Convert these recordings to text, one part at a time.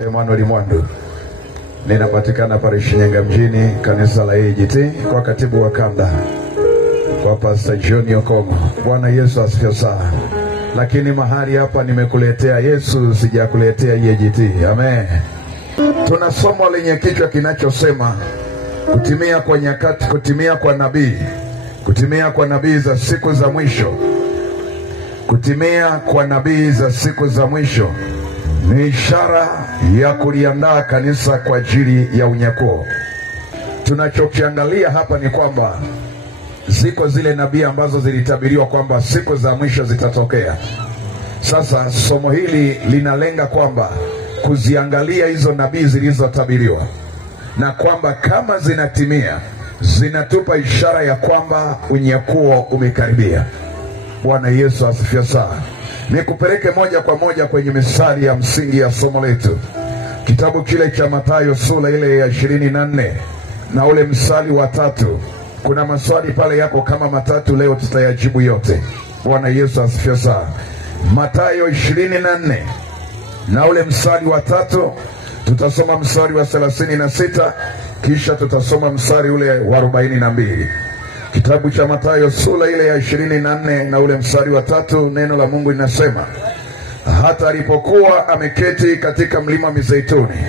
Emmanuel Mwandu. Ninapatikana pale Shinyanga mjini, kanisa la AGT, kwa katibu wa kanda, kwa Pastor John Okomo. Bwana Yesu asifiwe sana. Lakini mahali hapa nimekuletea Yesu, sijakuletea AGT. Amen. Tuna somo lenye kichwa kinachosema kutimia kwa nyakati, kutimia kwa nabii. Kutimia kwa nabii za siku za mwisho. Kutimia kwa nabii za siku za mwisho ni ishara ya kuliandaa kanisa kwa ajili ya unyakuo. Tunachokiangalia hapa ni kwamba ziko zile nabii ambazo zilitabiriwa kwamba siku za mwisho zitatokea. Sasa somo hili linalenga kwamba kuziangalia hizo nabii zilizotabiriwa, na kwamba kama zinatimia zinatupa ishara ya kwamba unyakuo umekaribia. Bwana Yesu asifiwe sana. Nikupeleke moja kwa moja kwenye misali ya msingi ya somo letu. Kitabu kile cha Mathayo sura ile ya 24 na ule msali wa 3. Kuna maswali pale yako kama matatu, leo tutayajibu yote. Bwana Yesu asifiwe sana. Mathayo 24 na ule msali wa 3, tutasoma msali wa 36, kisha tutasoma msali ule wa 42. Kitabu cha Mathayo sura ile ya 24 na ule mstari wa 3, neno la Mungu linasema, hata alipokuwa ameketi katika mlima Mizeituni,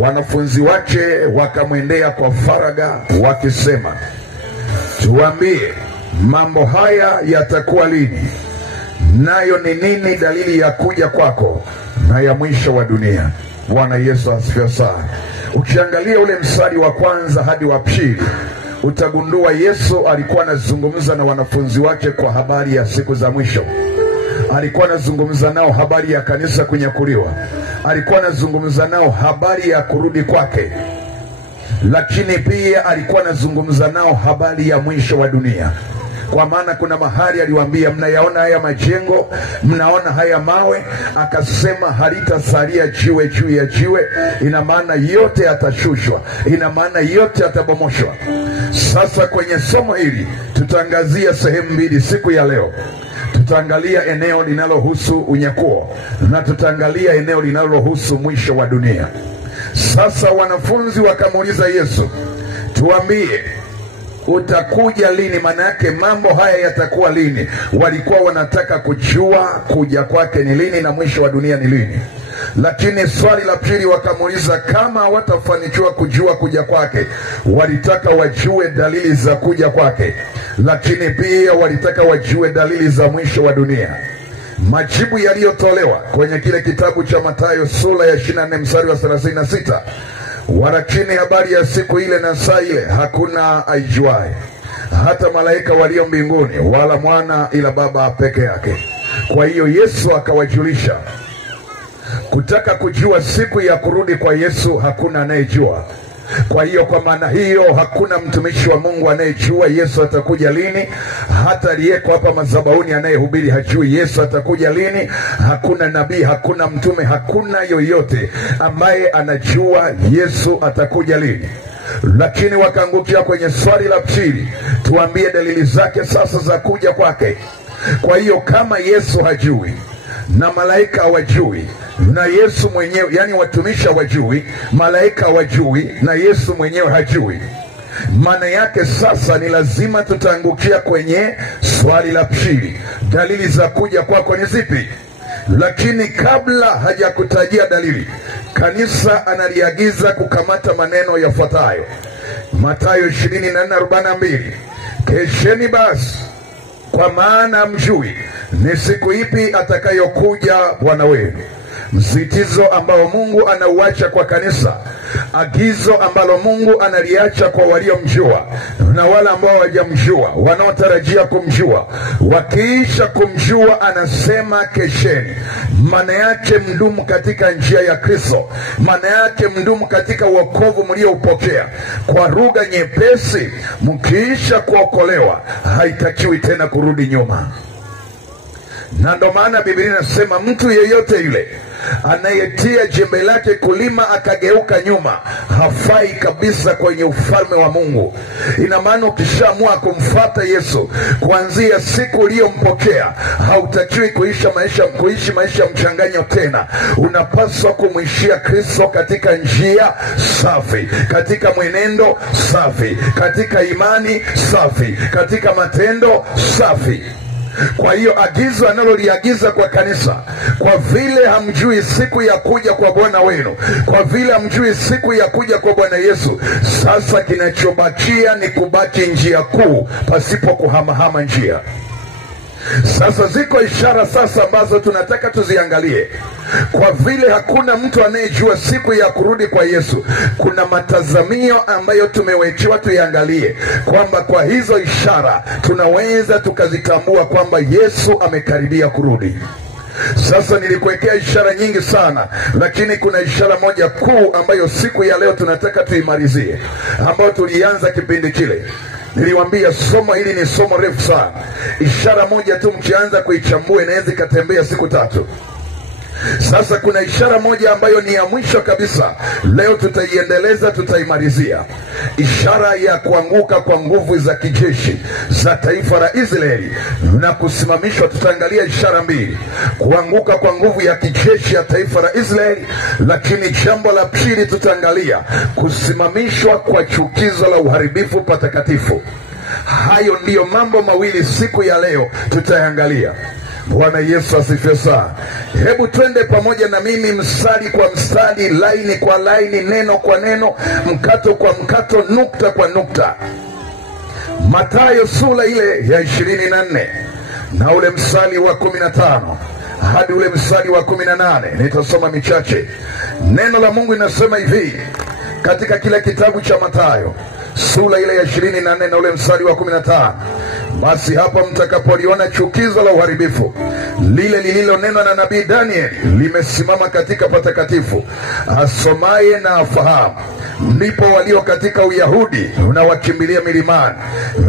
wanafunzi wake wakamwendea kwa faraga wakisema, tuambie, mambo haya yatakuwa lini? Nayo ni nini dalili ya kuja kwako na ya mwisho wa dunia? Bwana Yesu asifiwe sana. Ukiangalia ule mstari wa kwanza hadi wa pili, utagundua Yesu alikuwa anazungumza na wanafunzi wake kwa habari ya siku za mwisho. Alikuwa anazungumza nao habari ya kanisa kunyakuliwa. Alikuwa anazungumza nao habari ya kurudi kwake. Lakini pia alikuwa anazungumza nao habari ya mwisho wa dunia. Kwa maana kuna mahali aliwaambia, mnayaona haya majengo, mnaona haya mawe, akasema halitasalia jiwe juu ya jiwe. Ina maana yote yatashushwa, ina maana yote yatabomoshwa. Sasa kwenye somo hili tutaangazia sehemu mbili siku ya leo. Tutaangalia eneo linalohusu unyakuo na tutaangalia eneo linalohusu mwisho wa dunia. Sasa wanafunzi wakamuuliza Yesu, tuambie, utakuja lini? Maana yake mambo haya yatakuwa lini? Walikuwa wanataka kujua kuja kwake ni lini na mwisho wa dunia ni lini. Lakini swali la pili wakamuuliza, kama hawatafanikiwa kujua kuja kwake, walitaka wajue dalili za kuja kwake, lakini pia walitaka wajue dalili za mwisho wa dunia. Majibu yaliyotolewa kwenye kile kitabu cha Mathayo sura ya 24 mstari wa 36, walakini habari ya siku ile na saa ile hakuna aijuaye, hata malaika walio mbinguni wala mwana, ila Baba peke yake. Kwa hiyo Yesu akawajulisha. Kutaka kujua siku ya kurudi kwa Yesu hakuna anayejua. Kwa hiyo kwa maana hiyo hakuna mtumishi wa Mungu anayejua Yesu atakuja lini. Hata aliyeko hapa madhabahuni anayehubiri hajui Yesu atakuja lini. Hakuna nabii, hakuna mtume, hakuna yoyote ambaye anajua Yesu atakuja lini. Lakini wakaangukia kwenye swali la pili, tuambie dalili zake sasa za kuja kwake. Kwa hiyo kama Yesu hajui na malaika hawajui na Yesu mwenyewe, yani watumishi hawajui, malaika hawajui na Yesu mwenyewe hajui, maana yake sasa ni lazima tutaangukia kwenye swali la pili, dalili za kuja kwako ni zipi? Lakini kabla hajakutajia dalili, kanisa analiagiza kukamata maneno yafuatayo. Mathayo 24:42, kesheni basi, kwa maana mjui ni siku ipi atakayokuja Bwana wenu. Msitizo ambao Mungu anauacha kwa kanisa, agizo ambalo Mungu analiacha kwa waliomjua na wale ambao hawajamjua, wanaotarajia kumjua. Wakiisha kumjua anasema kesheni. Maana yake mdumu katika njia ya Kristo, maana yake mdumu katika wokovu mlioupokea. Kwa lugha nyepesi, mkiisha kuokolewa haitakiwi tena kurudi nyuma. Na ndo maana Biblia inasema mtu yeyote yule anayetia jembe lake kulima akageuka nyuma hafai kabisa kwenye ufalme wa Mungu. Ina maana ukishaamua kumfuata Yesu, kuanzia siku uliyompokea, hautakiwi kuishi maisha mchanganyo tena. Unapaswa kumwishia Kristo katika njia safi, katika mwenendo safi, katika imani safi, katika matendo safi. Kwa hiyo agizo analoliagiza kwa kanisa, kwa vile hamjui siku ya kuja kwa Bwana wenu, kwa vile hamjui siku ya kuja kwa Bwana Yesu, sasa kinachobakia ni kubaki njia kuu pasipo kuhamahama njia. Sasa ziko ishara sasa ambazo tunataka tuziangalie. Kwa vile hakuna mtu anayejua siku ya kurudi kwa Yesu, kuna matazamio ambayo tumewekewa tuiangalie, kwamba kwa hizo ishara tunaweza tukazitambua kwamba Yesu amekaribia kurudi. Sasa nilikuwekea ishara nyingi sana, lakini kuna ishara moja kuu ambayo siku ya leo tunataka tuimalizie, ambayo tulianza kipindi kile. Niliwaambia somo hili ni somo refu sana. Ishara moja tu mkianza kuichambua inaweza ikatembea siku 3. Sasa kuna ishara moja ambayo ni ya mwisho kabisa, leo tutaiendeleza, tutaimalizia. Ishara ya kuanguka kwa nguvu za kijeshi za taifa la Israeli na kusimamishwa. Tutaangalia ishara 2: kuanguka kwa nguvu ya kijeshi ya taifa la Israeli, lakini jambo la pili tutaangalia kusimamishwa kwa chukizo la uharibifu patakatifu. Hayo ndiyo mambo mawili siku ya leo tutaangalia. Bwana Yesu asifiwe sana. Hebu twende pamoja na mimi mstari kwa mstari, laini kwa laini, neno kwa neno, mkato kwa mkato, nukta kwa nukta. Mathayo sura ile ya 24 na ule mstari wa 15 hadi ule mstari wa 18. Nitasoma michache. Neno la Mungu linasema hivi katika kile kitabu cha Mathayo sura ile ya 24 na ule mstari wa 15: basi hapa mtakapoliona chukizo la uharibifu lile lililonenwa na nabii Daniel limesimama katika patakatifu, asomaye na afahamu. Ndipo walio katika Uyahudi unawakimbilia milimani,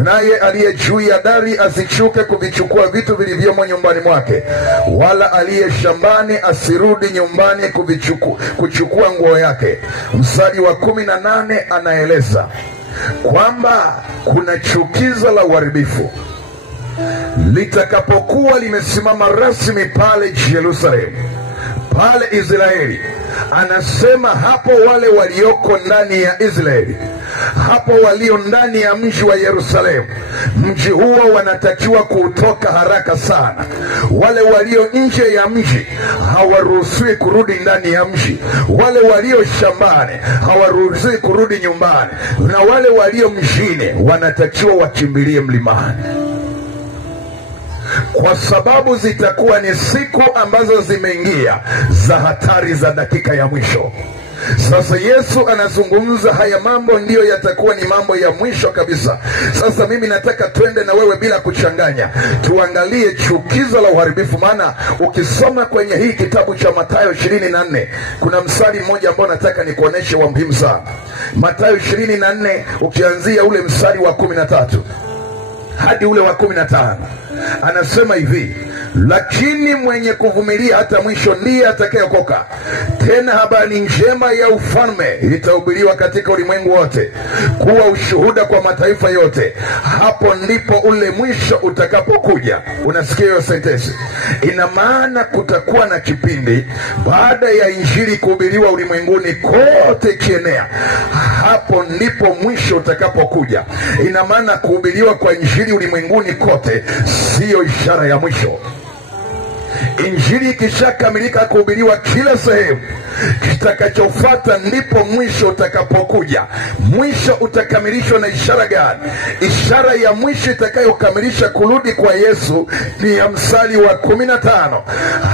naye aliye juu ya dari asichuke kuvichukua vitu vilivyomo nyumbani mwake, wala aliye shambani asirudi nyumbani kuchukua nguo yake. Mstari wa 18 anaeleza kwamba kuna chukizo la uharibifu litakapokuwa limesimama rasmi pale Yerusalemu, pale Israeli. Anasema hapo wale walioko ndani ya Israeli, hapo walio ndani ya mji wa Yerusalemu, mji huo wanatakiwa kutoka haraka sana. Wale walio nje ya mji hawaruhusiwi kurudi ndani ya mji. Wale walio shambani hawaruhusiwi kurudi nyumbani, na wale walio mjini wanatakiwa wakimbilie mlimani, kwa sababu zitakuwa ni siku ambazo zimeingia za hatari za dakika ya mwisho. Sasa Yesu anazungumza haya mambo, ndiyo yatakuwa ni mambo ya mwisho kabisa. Sasa mimi nataka twende na wewe bila kuchanganya, tuangalie chukizo la uharibifu. Maana ukisoma kwenye hii kitabu cha Mathayo 24 kuna mstari mmoja ambao nataka nikuoneshe wa muhimu sana. Mathayo 24 ukianzia ule mstari wa 13 hadi ule wa 15 anasema hivi: lakini mwenye kuvumilia hata mwisho ndiye atakayeokoka. Tena habari njema ya ufalme itahubiriwa katika ulimwengu wote, kuwa ushuhuda kwa mataifa yote. Hapo ndipo ule mwisho utakapokuja. Unasikia hiyo sentensi? Ina maana kutakuwa na kipindi baada ya injili kuhubiriwa ulimwenguni kote kienea. Hapo ndipo mwisho utakapokuja. Ina maana kuhubiriwa kwa injili ulimwenguni kote sio ishara ya mwisho. Injili ikishakamilika kuhubiriwa kila sehemu, kitakachofuata ndipo mwisho utakapokuja. Mwisho utakamilishwa na ishara gani? Ishara ya mwisho itakayokamilisha kurudi kwa Yesu ni ya mstari wa 15: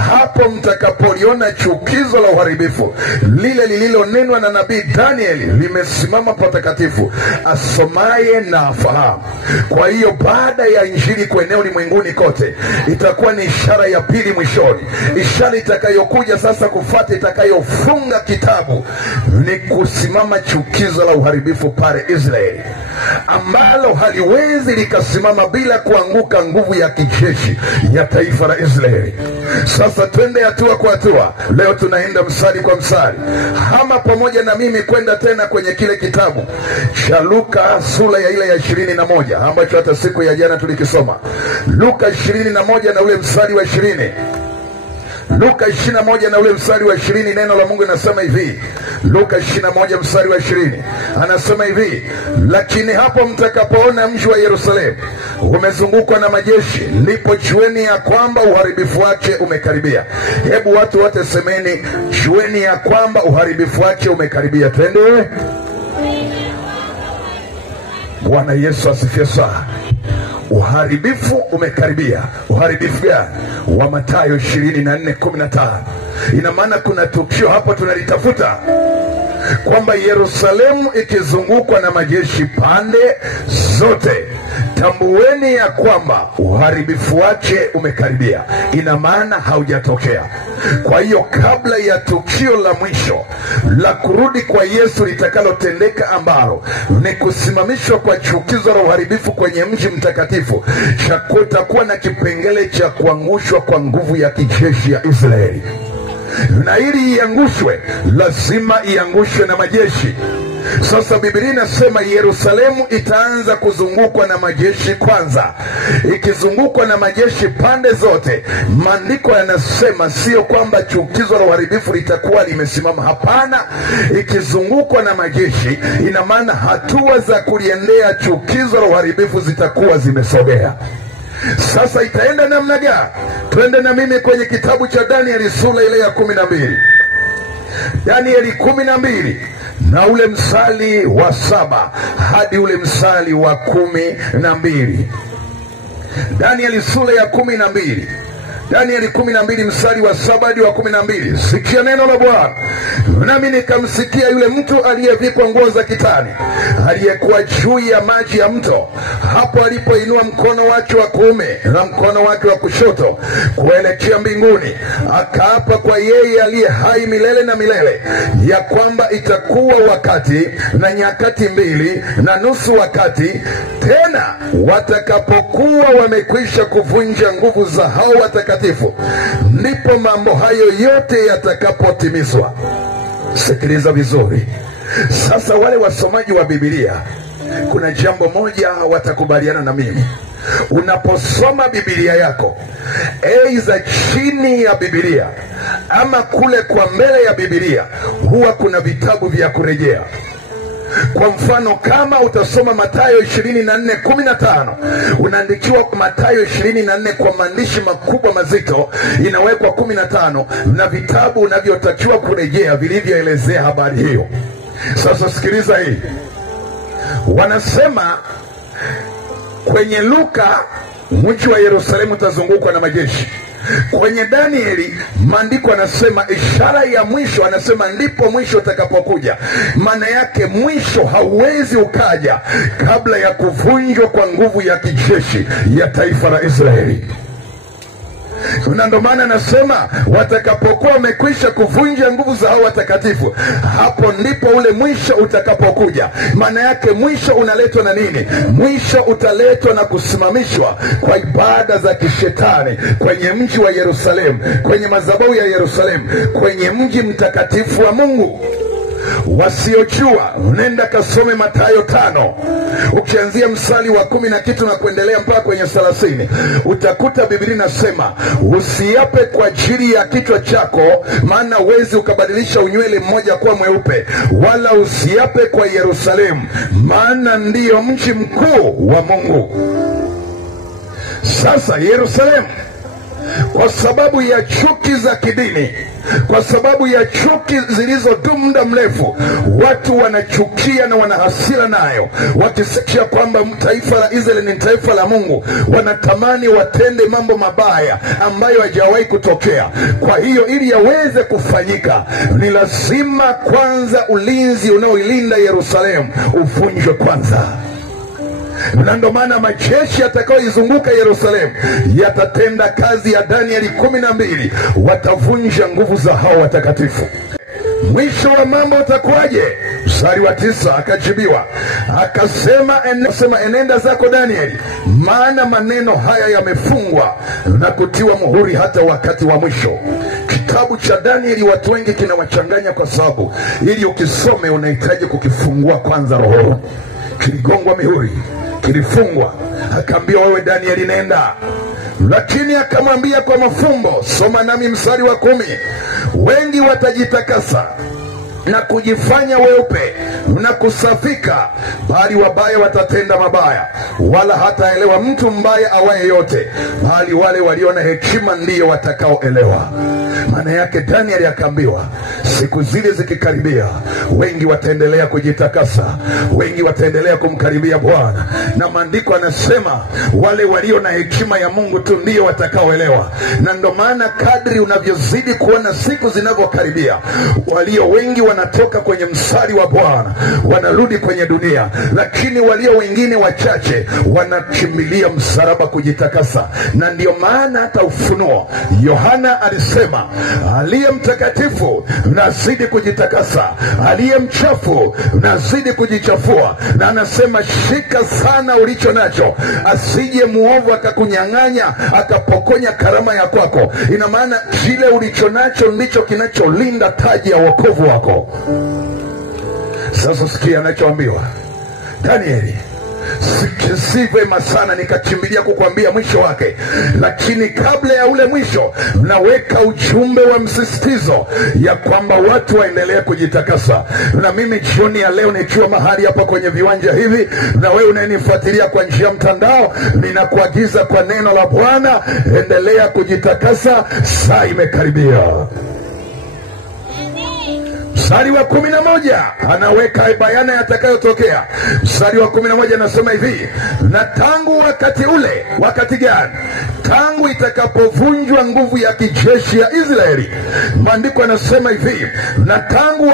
hapo mtakapoliona chukizo la uharibifu lile lililonenwa na nabii Danieli limesimama patakatifu, asomaye na afahamu. Kwa hiyo baada ya injili kuenea ulimwenguni kote, itakuwa ni ishara ya pili mwisho. mwishoni. Ishara itakayokuja sasa kufuata, itakayofunga kitabu, ni kusimama chukizo la uharibifu pale Israeli, ambalo haliwezi likasimama bila kuanguka nguvu ya kijeshi ya taifa la Israeli. Sasa twende hatua kwa hatua. Leo tunaenda mstari kwa mstari. Hama pamoja na mimi kwenda tena kwenye kile kitabu cha Luka sura ya ile ya 21 ambacho hata siku ya jana tulikisoma. Luka 21 na ule mstari wa 20. Luka 21 na ule mstari wa 20, neno la Mungu linasema hivi. Luka 21 mstari wa 20 anasema hivi: lakini hapo mtakapoona mji wa Yerusalemu umezungukwa na majeshi, ndipo jueni ya kwamba uharibifu wake umekaribia. Hebu watu wote semeni, jueni ya kwamba uharibifu wake umekaribia. Twende. Bwana Yesu asifiwe sana. Uharibifu umekaribia. Uharibifu gani? Wa Mathayo 24:15. Ina maana kuna tukio hapo tunalitafuta, kwamba Yerusalemu ikizungukwa na majeshi pande zote, tambueni ya kwamba uharibifu wake umekaribia. Ina maana haujatokea. Kwa hiyo kabla ya tukio la mwisho la kurudi kwa Yesu litakalotendeka, ambalo ni kusimamishwa kwa chukizo la uharibifu kwenye mji mtakatifu, kutakuwa na kipengele cha kuangushwa kwa nguvu ya kijeshi ya Israeli. Na ili iangushwe, lazima iangushwe na majeshi. Sasa Biblia inasema Yerusalemu itaanza kuzungukwa na majeshi kwanza. Ikizungukwa na majeshi pande zote, maandiko yanasema sio kwamba chukizo la uharibifu litakuwa limesimama. Hapana, ikizungukwa na majeshi, ina maana hatua za kuliendea chukizo la uharibifu zitakuwa zimesogea. Sasa itaenda namna gani? Twende na mimi kwenye kitabu cha Danieli sura ile ya 12. Danieli 12 na ule mstari wa 7 hadi ule mstari wa 12. Danieli sura ya 12. Danieli 12 mstari wa 7 hadi wa 12. Sikia neno la Bwana. Nami nikamsikia yule mtu aliyevikwa nguo za kitani, aliyekuwa juu ya maji ya mto, hapo alipoinua mkono wake wa kuume na mkono wake wa kushoto kuelekea mbinguni, akaapa kwa yeye aliye hai milele na milele, ya kwamba itakuwa wakati na nyakati 2.5 wakati, tena watakapokuwa wamekwisha kuvunja nguvu za hao watakatifu, ndipo mambo hayo yote yatakapotimizwa. Sikiliza vizuri. Sasa wale wasomaji wa Biblia, kuna jambo moja watakubaliana na mimi. Unaposoma Biblia yako, aidha chini ya Biblia ama kule kwa mbele ya Biblia, huwa kuna vitabu vya kurejea. Kwa mfano, kama utasoma Mathayo 24:15, unaandikiwa Mathayo 24 kwa maandishi makubwa mazito, inawekwa 15 na vitabu unavyotakiwa kurejea vilivyoelezea habari hiyo. Sasa sikiliza hii. Wanasema kwenye Luka mji wa Yerusalemu utazungukwa na majeshi. Kwenye Danieli maandiko anasema ishara ya mwisho, anasema ndipo mwisho utakapokuja. Maana yake mwisho hauwezi ukaja kabla ya kuvunjwa kwa nguvu ya kijeshi ya taifa la Israeli. Na ndio maana anasema watakapokuwa wamekwisha kuvunja nguvu za hao watakatifu, hapo ndipo ule mwisho utakapokuja. Maana yake mwisho unaletwa na nini? Mwisho utaletwa na kusimamishwa kwa ibada za kishetani kwenye mji wa Yerusalemu, kwenye madhabahu ya Yerusalemu, kwenye mji mtakatifu wa Mungu. Wasiojua, nenda kasome Mathayo 5. Ukianzia mstari wa 10 na kitu na kuendelea mpaka kwenye 30, utakuta Biblia inasema usiape kwa ajili ya kichwa chako, maana huwezi ukabadilisha unywele mmoja kuwa mweupe, wala usiape kwa Yerusalemu, maana ndiyo mji mkuu wa Mungu. Sasa Yerusalemu, kwa sababu ya chuki za kidini, kwa sababu ya chuki zilizodumu muda mrefu, watu wanachukia na wanahasira nayo, wakisikia kwamba taifa la Israeli ni taifa la Mungu, wanatamani watende mambo mabaya ambayo hajawahi kutokea. Kwa hiyo ili yaweze kufanyika, ni lazima kwanza ulinzi unaoilinda Yerusalemu uvunjwe kwanza. Na ndio maana majeshi yatakayoizunguka Yerusalemu yatatenda kazi ya Danieli 12, watavunja nguvu za hao watakatifu. Mwisho wa mambo utakuwaje? Mstari wa 9, akajibiwa akasema, enenda zako Danieli, maana maneno haya yamefungwa na kutiwa muhuri hata wakati wa mwisho. Kitabu cha Danieli watu wengi kinawachanganya, kwa sababu ili ukisome unahitaji kukifungua kwanza roho. Kiligongwa mihuri, kilifungwa. Akaambiwa, wewe Danieli nenda. Lakini akamwambia kwa mafumbo, soma nami mstari wa 10, wengi watajitakasa na kujifanya weupe na kusafika, bali wabaya watatenda mabaya, wala hataelewa mtu mbaya awaye yote, bali wale walio na hekima ndiyo watakaoelewa. Maana yake Danieli akaambiwa, siku zile zikikaribia, wengi wataendelea kujitakasa, wengi wataendelea kumkaribia Bwana. Na maandiko anasema wale walio na hekima ya Mungu tu ndiyo watakaoelewa. Na ndo maana kadri unavyozidi kuona siku zinavyokaribia, walio wengi wanatoka kwenye mstari wa Bwana, wanarudi kwenye dunia, lakini walio wengine wachache wanakimbilia msalaba kujitakasa. Na ndio maana hata Ufunuo Yohana alisema, aliye mtakatifu nazidi kujitakasa, aliye mchafu nazidi kujichafua. Na anasema, shika sana ulicho nacho, asije muovu akakunyang'anya akapokonya karama ya kwako. Ina maana kile ulicho nacho ndicho kinacholinda taji ya wokovu wako. Sasa sikia anachoambiwa Danieli. Si vema sana nikakimbilia kukwambia mwisho wake, lakini kabla ya ule mwisho naweka ujumbe wa msisitizo ya kwamba watu waendelee kujitakasa. Na mimi jioni ya leo nikiwa mahali hapa kwenye viwanja hivi, na wewe unayenifuatilia kwa njia ya mtandao, ninakuagiza kwa neno la Bwana, endelea kujitakasa, saa imekaribia. Mstari wa 11 anaweka bayana yatakayotokea. Mstari wa 11 anasema hivi, na tangu wakati ule. Wakati gani? Tangu itakapovunjwa nguvu ya kijeshi ya Israeli. Maandiko anasema hivi, na tangu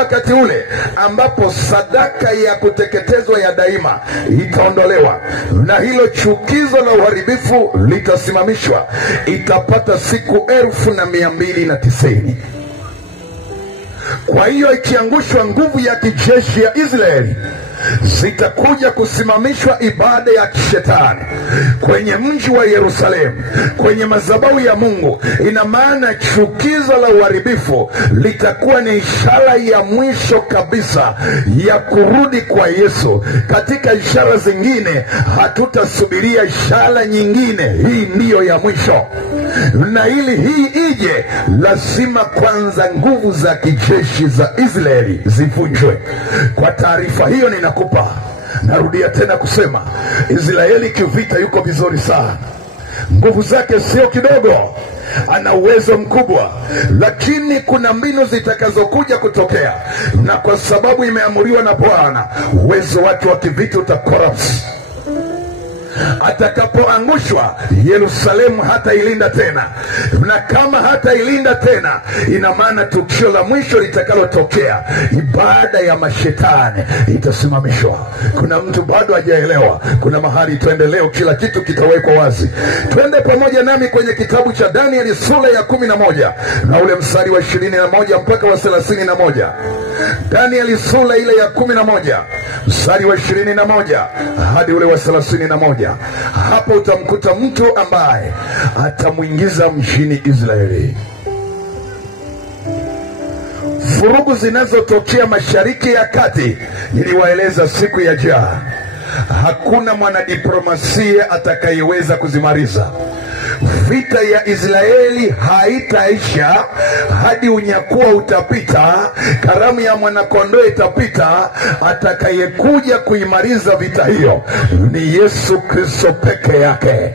wakati ule ambapo sadaka ya kuteketezwa ya daima itaondolewa, na hilo chukizo la uharibifu litasimamishwa, itapata siku 1290. Kwa hiyo ikiangushwa nguvu ya kijeshi ya Israeli, zitakuja kusimamishwa ibada ya kishetani kwenye mji wa Yerusalemu, kwenye madhabahu ya Mungu. Ina maana chukizo la uharibifu litakuwa ni ishara ya mwisho kabisa ya kurudi kwa Yesu. Katika ishara zingine hatutasubiria ishara nyingine, hii ndiyo ya mwisho. Na ili hii ije, lazima kwanza nguvu za kijeshi za Israeli zivunjwe. Kwa taarifa hiyo ninakupa, narudia tena kusema, Israeli kivita yuko vizuri sana. Nguvu zake sio kidogo, ana uwezo mkubwa, lakini kuna mbinu zitakazokuja kutokea, na kwa sababu imeamuriwa na Bwana, uwezo wake wa kivita utakorapsi. Atakapoangushwa, Yerusalemu hata ilinda tena. Na kama hata ilinda tena, ina maana tukio la mwisho litakalotokea, ibada ya mashetani itasimamishwa. Kuna mtu bado hajaelewa? Kuna mahali twende leo, kila kitu kitawekwa wazi. Twende pamoja nami kwenye kitabu cha Danieli sura ya 11 na ule mstari wa 21 mpaka wa 31. Danieli sura ile ya 11 mstari wa 21 hadi ule wa 31. Hapo utamkuta mtu ambaye atamuingiza mjini Israeli. Vurugu zinazotokea Mashariki ya Kati niliwaeleza siku ya jana, hakuna mwanadiplomasia atakayeweza kuzimaliza. Vita ya Israeli haitaisha hadi unyakuo utapita, karamu ya mwanakondoo itapita. Atakayekuja kuimaliza vita hiyo ni Yesu Kristo peke yake.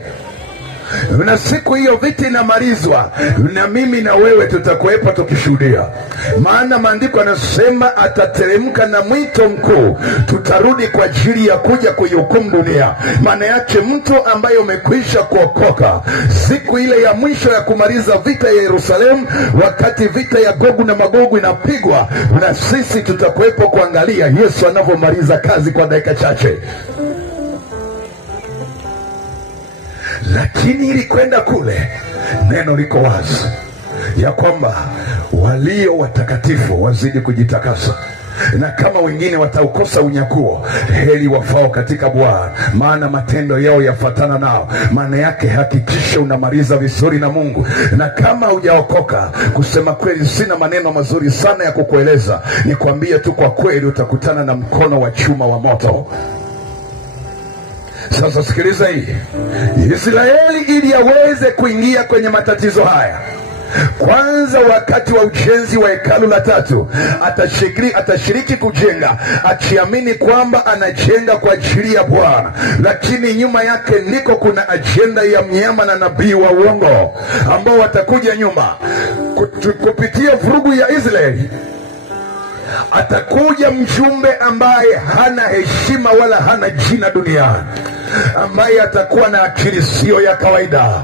na siku hiyo vita inamalizwa, na mimi na wewe tutakuwepo tukishuhudia. Maana maandiko yanasema atateremka na mwito mkuu, tutarudi kwa ajili ya kuja kuihukumu dunia. Maana yake mtu ambaye umekwisha kuokoka, siku ile ya mwisho ya kumaliza vita ya Yerusalemu, wakati vita ya Gogu na Magogu inapigwa, na sisi tutakuwepo kuangalia Yesu anavyomaliza kazi kwa dakika chache. Lakini ili kwenda kule, neno liko wazi ya kwamba walio watakatifu wazidi kujitakasa, na kama wengine wataukosa unyakuo, heri wafao katika Bwana, maana matendo yao yafuatana nao. Maana yake hakikisha unamaliza vizuri na Mungu. Na kama hujaokoka, kusema kweli sina maneno mazuri sana ya kukueleza, nikwambie tu kwa kweli utakutana na mkono wa chuma wa moto. Sasa sikiliza hii. Israeli ili aweze kuingia kwenye matatizo haya, kwanza wakati wa ujenzi wa hekalu la 3, atashiriki kujenga akiamini kwamba anajenga kwa ajili ya Bwana, lakini nyuma yake ndiko kuna ajenda ya mnyama na nabii wa uongo ambao watakuja nyuma kupitia vurugu ya Israeli. Atakuja mjumbe ambaye hana heshima wala hana jina duniani, ambaye atakuwa na akili sio ya kawaida,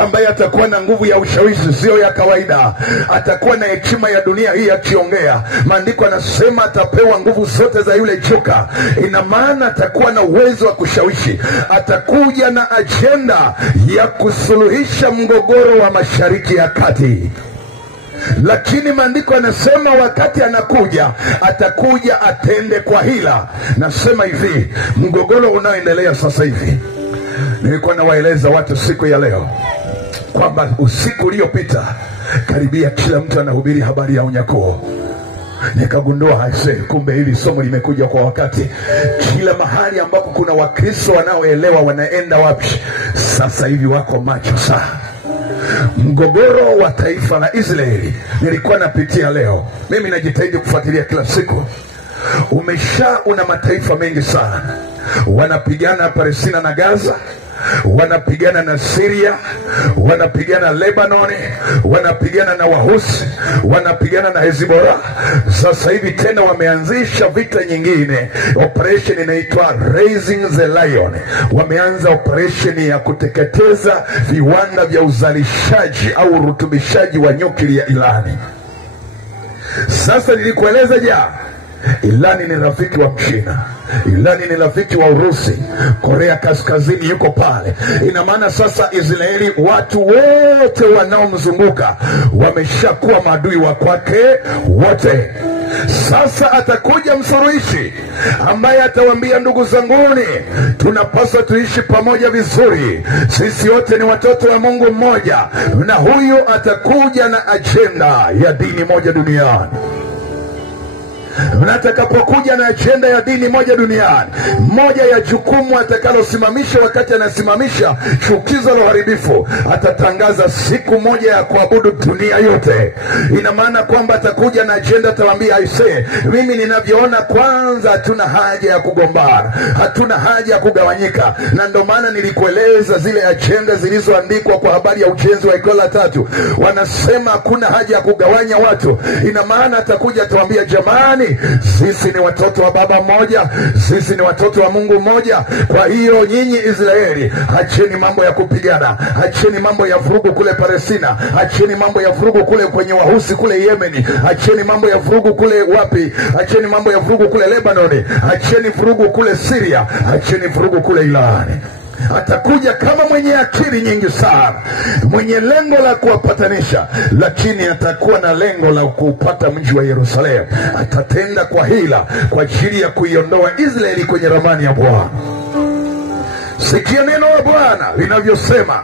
ambaye atakuwa na nguvu ya ushawishi sio ya kawaida, atakuwa na hekima ya dunia hii akiongea. Maandiko yanasema atapewa nguvu zote za yule joka. Ina maana atakuwa na uwezo wa kushawishi. Atakuja na ajenda ya kusuluhisha mgogoro wa Mashariki ya Kati. Lakini maandiko yanasema wakati anakuja, atakuja atende kwa hila. Nasema hivi, mgogoro unaoendelea sasa hivi, nilikuwa nawaeleza watu siku ya leo kwamba usiku uliopita karibia kila mtu anahubiri habari ya unyakuo. Nikagundua kumbe hili somo limekuja kwa wakati. Kila mahali ambapo kuna Wakristo wanaoelewa wanaenda wapi sasa hivi wako macho sana. Mgogoro wa taifa la Israeli nilikuwa napitia leo. Mimi najitahidi kufuatilia kila siku. Una mataifa mengi sana wanapigana, Palestina na Gaza, wanapigana na Syria, wanapigana Lebanon, wanapigana na Wahusi, wanapigana na Hezbollah. Sasa hivi tena wameanzisha vita nyingine, operation inaitwa Raising the Lion. Wameanza operation ya kuteketeza viwanda vya uzalishaji au urutubishaji wa nyuklia Irani. Sasa nilikueleza Irani ni rafiki wa Mchina, Irani ni rafiki wa Urusi, Korea Kaskazini yuko pale. Ina maana sasa Israeli, watu wote wanaomzunguka wameshakuwa maadui wa kwake wote. Sasa atakuja msuluhishi ambaye atawaambia, ndugu zanguni, tunapaswa tuishi pamoja vizuri, sisi wote ni watoto wa Mungu mmoja. Na huyu atakuja na ajenda ya dini moja duniani. Na atakapokuja na ajenda ya dini moja duniani, moja ya jukumu atakalosimamisha wakati anasimamisha chukizo la uharibifu, atatangaza siku moja ya kuabudu dunia yote. Ina maana kwamba atakuja na ajenda, atawaambia, mimi ninavyoona, kwanza hatuna haja ya kugombana, hatuna haja ya kugawanyika. Na ndio maana nilikueleza zile ajenda zilizoandikwa kwa habari ya ujenzi wa hekalu la 3. Wanasema hakuna haja ya kugawanya watu. Ina maana atakuja atawaambia, jamani, sisi ni watoto wa baba mmoja, sisi ni watoto wa Mungu mmoja. Kwa hiyo nyinyi Israeli, acheni mambo ya kupigana, acheni mambo ya vurugu kule Palestina, acheni mambo ya vurugu kule kwenye Wahusi kule Yemeni, acheni mambo ya vurugu kule wapi, acheni mambo ya vurugu kule Lebanon, acheni vurugu kule Syria, acheni vurugu kule Irani. Atakuja kama mwenye akili nyingi sana, mwenye lengo la kuwapatanisha, lakini atakuwa na lengo la kuupata mji wa Yerusalemu. Atatenda kwa hila kwa ajili ya kuiondoa Israeli kwenye ramani ya Bwana. Sikia neno la Bwana linavyosema,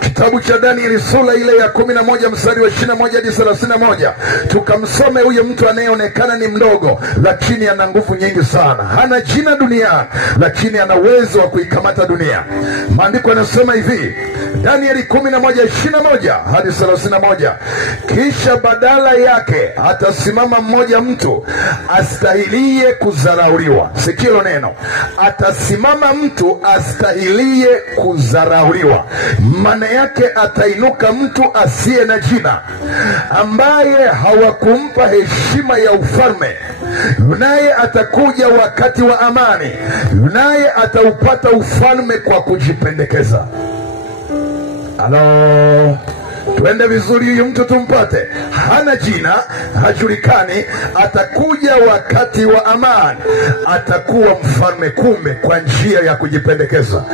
kitabu cha Danieli sura ile ya 11 mstari wa 21 hadi 31. Tukamsome huyo mtu anayeonekana ni mdogo, lakini ana nguvu nyingi sana. Hana jina duniani, lakini ana uwezo wa kuikamata dunia. Maandiko yanasema hivi, Danieli 11:21 hadi 31. Kisha badala yake atasimama mmoja mtu astahilie kudharauliwa. Sikilo neno, atasimama mtu astahilie kudharauliwa. Maana yake atainuka mtu asiye na jina, ambaye hawakumpa heshima ya ufalme, naye atakuja wakati wa amani, naye ataupata ufalme kwa kujipendekeza. Halo, twende vizuri. Huyu mtu tumpate, hana jina, hajulikani, atakuja wakati wa amani, atakuwa mfalme, kumbe kwa njia ya kujipendekeza.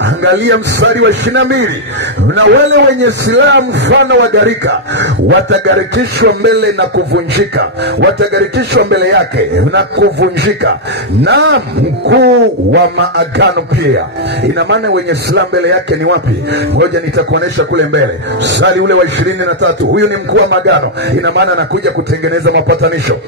Angalia mstari wa 22. Na wale wenye silaha mfano wa gharika watagarikishwa mbele na kuvunjika, watagarikishwa mbele yake na kuvunjika, na mkuu wa maagano pia. Ina maana wenye silaha mbele yake ni wapi? Ngoja nitakuonesha kule mbele. Mstari ule wa 23. Huyu ni mkuu wa maagano. Ina maana anakuja kutengeneza mapatanisho,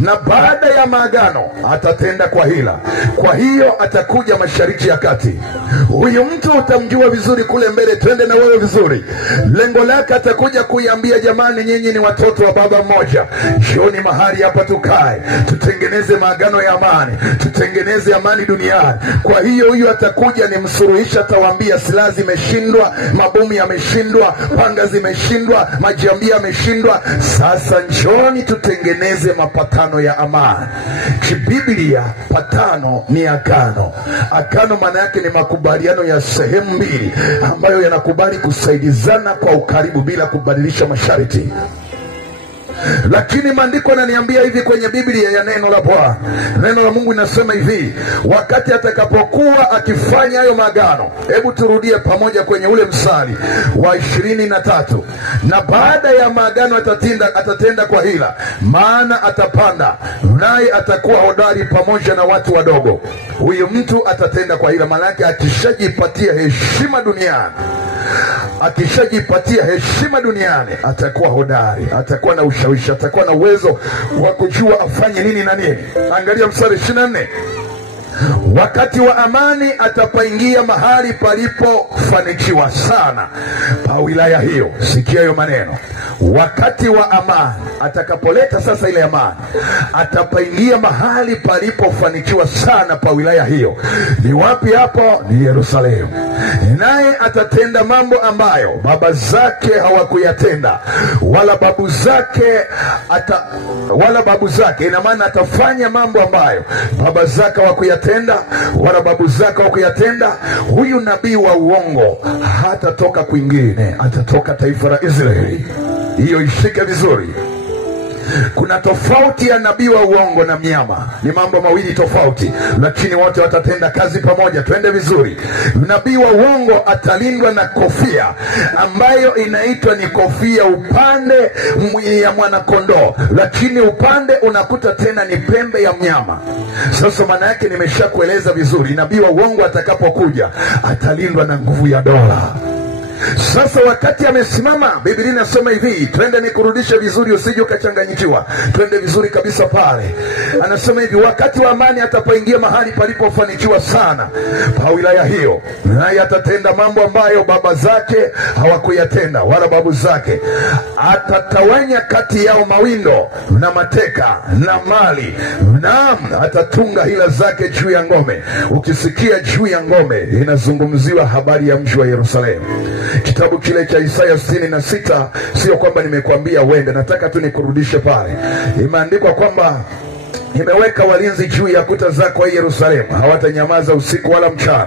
na baada ya maagano atatenda kwa hila. Kwa hiyo atakuja Mashariki ya Kati. Huyu mtu utamjua vizuri kule mbele, twende na wewe vizuri. Lengo lake atakuja kuiambia, jamani, nyinyi ni watoto wa baba mmoja, jioni mahali hapa tukae, tutengeneze maagano ya amani, tutengeneze amani duniani. Kwa hiyo huyu atakuja ni msuruhisha, atawaambia silaha zimeshindwa, mabomu yameshindwa, panga zimeshindwa, majambia yameshindwa, sasa njooni tutengeneze mapatano ya amani. Kibiblia patano ni agano. Agano maana yake ni makubaliano ya sehemu mbili ambayo yanakubali kusaidizana kwa ukaribu bila kubadilisha masharti. Lakini maandiko yananiambia hivi kwenye Biblia ya neno la Bwana. Neno la Mungu linasema hivi, wakati atakapokuwa akifanya hayo maagano. Hebu turudie pamoja kwenye ule mstari wa 23. Na baada ya maagano atatenda kwa hila, maana atapanda, naye atakuwa hodari pamoja na watu wadogo. Huyu mtu atatenda kwa hila, maana yake akishajipatia heshima duniani, akishajipatia heshima duniani, atakuwa hodari, atakuwa na ushawishi, atakuwa na uwezo wa kujua afanye nini na nini. Angalia mstari 24. Wakati wa amani atapaingia mahali palipofanikiwa sana pa wilaya hiyo. Sikia hiyo maneno, wakati wa amani. Atakapoleta sasa ile amani, atapaingia mahali palipofanikiwa sana pa wilaya hiyo. Ni wapi hapo? Ni Yerusalemu. Naye atatenda mambo ambayo baba zake hawakuyatenda, wala babu zake. Ina maana atafanya mambo ambayo baba zake hawakuyatenda, wala babu zake hawakuyatenda. Huyu nabii wa uongo hatatoka kwingine, atatoka taifa la Israeli. Hiyo ishike vizuri. Kuna tofauti ya nabii wa uongo na mnyama, ni mambo mawili tofauti, lakini wote watatenda kazi pamoja. Twende vizuri. Nabii wa uongo atalindwa na kofia ambayo inaitwa ni kofia upande ya mwanakondoo, lakini upande unakuta tena ni pembe ya mnyama. Sasa maana yake nimeshakueleza vizuri. Nabii wa uongo atakapokuja atalindwa na nguvu ya dola. Sasa wakati amesimama, Biblia inasema hivi, twende nikurudishe vizuri usije ukachanganyikiwa. Twende vizuri kabisa pale. Anasema hivi, wakati wa amani atapoingia mahali palipofanikiwa sana pa wilaya hiyo, naye atatenda mambo ambayo baba zake hawakuyatenda, wala babu zake. Atatawanya kati yao mawindo na mateka na mali, na atatunga hila zake juu ya ngome. Ukisikia juu ya ngome, inazungumziwa habari ya mji wa Yerusalemu. Kitabu kile cha Isaya 66, sio kwamba nimekuambia uende, nataka tu nikurudishe pale. Imeandikwa kwamba nimeweka walinzi juu ya kuta zako Yerusalemu, hawatanyamaza usiku wala mchana.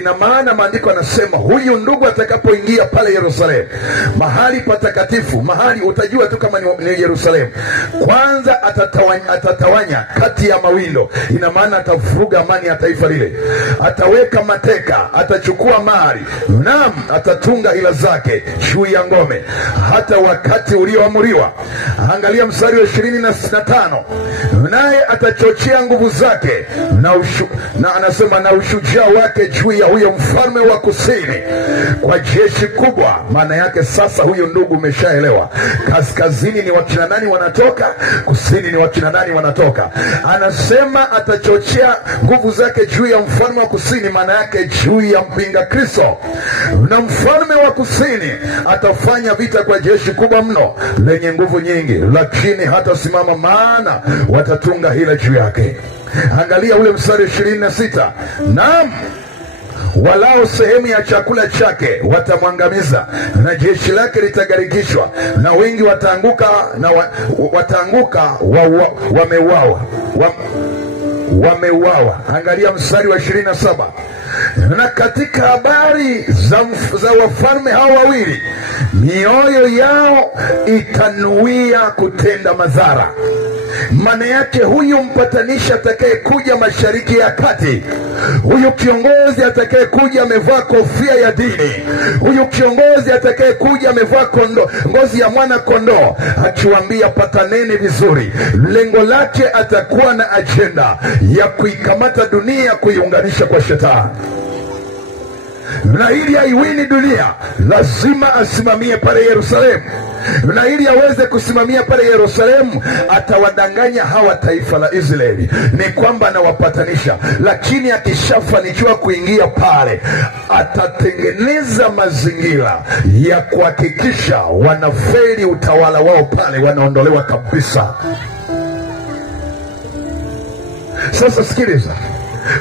Ina maana maandiko yanasema huyu ndugu atakapoingia pale Yerusalemu, mahali patakatifu, mahali utajua tu kama ni Yerusalemu, kwanza atatawanya kati ya mawindo. Ina maana atavuruga amani ya taifa lile, ataweka mateka, atachukua mali, naam, atatunga hila zake juu ya ngome hata wakati ulioamuriwa. Angalia mstari wa 25. Naye naye atachochea nguvu zake na anasema na ushujaa wake juu ya huyo mfalme wa kusini kwa jeshi kubwa. Maana yake sasa huyu ndugu umeshaelewa, kaskazini ni wakina nani wanatoka, kusini ni wakina nani wanatoka. Anasema atachochea nguvu zake juu ya mfalme wa kusini, maana yake juu ya mpinga Kristo. Na mfalme wa kusini atafanya vita kwa jeshi kubwa mno lenye nguvu nyingi, lakini hatasimama, maana watatunga hila juu yake. Angalia ule mstari 26. Naam, walao sehemu ya chakula chake watamwangamiza, na jeshi lake litagarikishwa, na wengi wataanguka wameuawa. Angalia mstari wa 27. Na katika habari za wafalme hao wawili, mioyo yao itanuia kutenda madhara. Maana yake huyu mpatanishi atakaye kuja Mashariki ya Kati, huyu kiongozi atakaye kuja amevaa kofia ya dini, huyu kiongozi atakaye kuja amevaa ngozi ya mwana kondoo, akiwaambia pataneni vizuri, lengo lake atakuwa na ajenda ya kuikamata dunia, kuiunganisha kwa shetani. Na ili aiwini dunia lazima asimamie pale Yerusalemu. Na ili aweze kusimamia pale Yerusalemu, atawadanganya hawa taifa la Israeli ni kwamba anawapatanisha, lakini akishafanikiwa kuingia pale, atatengeneza mazingira ya kuhakikisha wanafeli utawala wao pale, wanaondolewa kabisa. Sasa sikiliza,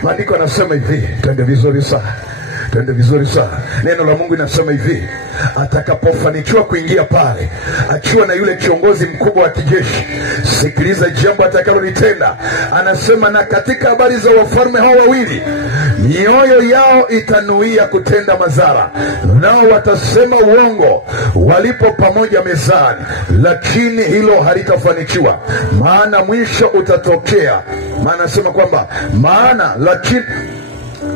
maandiko yanasema hivi, twende vizuri sana. Neno la Mungu linasema hivi, atakapofanikiwa kuingia pale akiwa na yule kiongozi mkubwa wa kijeshi, sikiliza jambo atakalolitenda. Anasema na katika habari za wafalme hao wawili, mioyo yao itanuia kutenda madhara, nao watasema uongo walipo pamoja mezani, lakini hilo halitafanikiwa, maana mwisho utatokea. Maana anasema kwamba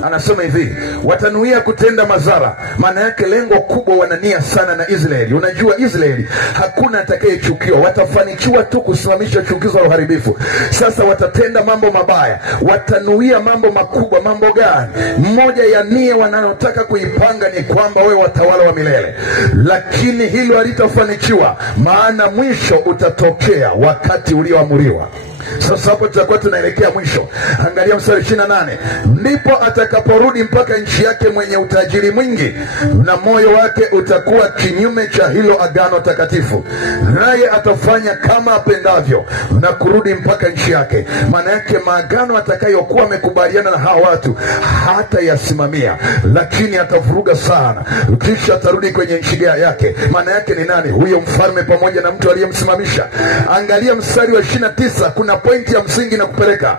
anasema hivi, watanuia kutenda madhara. Maana yake lengo kubwa wanania sana na Israeli. Unajua Israeli hakuna atakayechukiwa, watafanikiwa tu kusimamisha chukizo la uharibifu. Sasa watatenda mambo mabaya, watanuia mambo makubwa. Mambo gani? Mmoja ya nia wanayotaka kuipanga ni kwamba wewe watawala wa milele, lakini hilo halitafanikiwa, maana mwisho utatokea wakati ulioamuriwa. Sasa hapo tutakuwa tunaelekea mwisho. Angalia mstari 28. Ndipo atakaporudi mpaka nchi yake mwenye utajiri mwingi, na moyo wake utakuwa kinyume cha hilo agano takatifu, naye atafanya kama apendavyo na kurudi mpaka nchi yake. Maana yake maagano atakayokuwa amekubaliana na hawa watu hata yasimamia, lakini atavuruga sana, kisha atarudi kwenye nchi yake. Maana yake ni nani? Huyo mfalme pamoja na mtu aliyemsimamisha. Angalia mstari wa 29. Kuna pointi ya msingi na kupeleka.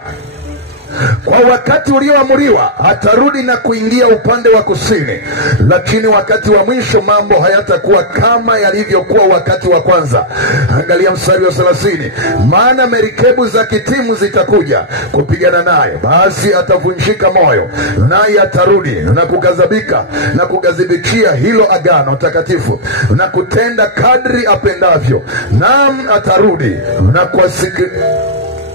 Kwa wakati ulioamuriwa atarudi na kuingia upande wa kusini, lakini wakati wa mwisho mambo hayatakuwa kama yalivyokuwa wakati wa kwanza. Angalia mstari wa 30. Maana merikebu za kitimu zitakuja kupigana naye, basi atavunjika moyo, naye atarudi na kukadhibika na kugadhibikia hilo agano takatifu na kutenda kadri apendavyo. Naam, atarudi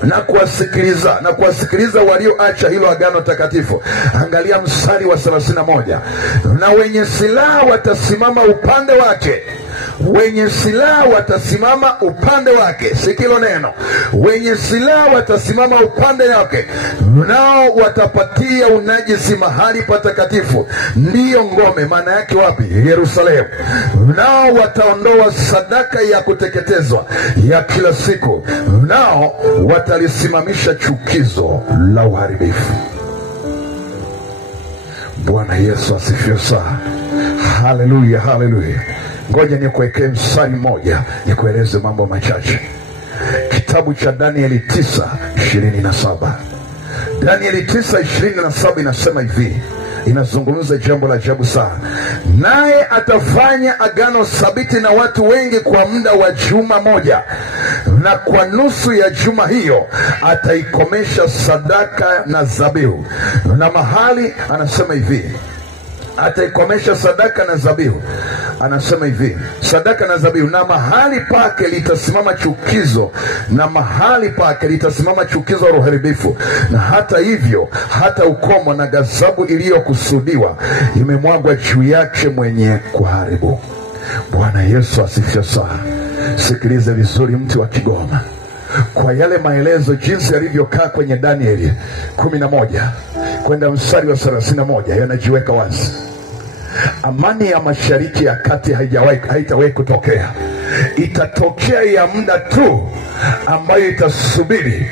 na kuwasikiliza walioacha hilo agano takatifu. Angalia mstari wa 31. Na wenye silaha watasimama upande wake. Wenye silaha watasimama upande wake. Sikilo neno, wenye silaha watasimama upande wake, nao watapatia unajisi mahali patakatifu, ndiyo ngome. Maana yake wapi? Yerusalemu. Nao wataondoa sadaka ya kuteketezwa ya kila siku, nao watalisimamisha chukizo la uharibifu. Bwana Yesu asifiwe sana. Haleluya, haleluya. Ngoja nikuwekee mstari mmoja, nikueleze mambo machache. Kitabu cha Danieli 9:27. Danieli 9:27 inasema hivi, inazungumza jambo la ajabu sana. Naye atafanya agano thabiti na watu wengi kwa muda wa juma moja, na kwa nusu ya juma hiyo ataikomesha sadaka na dhabihu. Na mahali anasema hivi, ataikomesha sadaka na zabihu. Anasema hivi, sadaka na zabihu, na mahali pake litasimama chukizo, na mahali pake litasimama chukizo la uharibifu, na hata hivyo hata ukomo na ghadhabu iliyokusudiwa imemwagwa juu yake mwenye kuharibu. Bwana Yesu asifiwe sana. Sikilize vizuri mtu wa Kigoma, kwa yale maelezo jinsi yalivyokaa kwenye Danieli 11 kwenda mstari wa 31 yanajiweka wazi. Amani ya Mashariki ya Kati haitawahi kutokea. Itatokea ya muda tu, ambayo itasubiri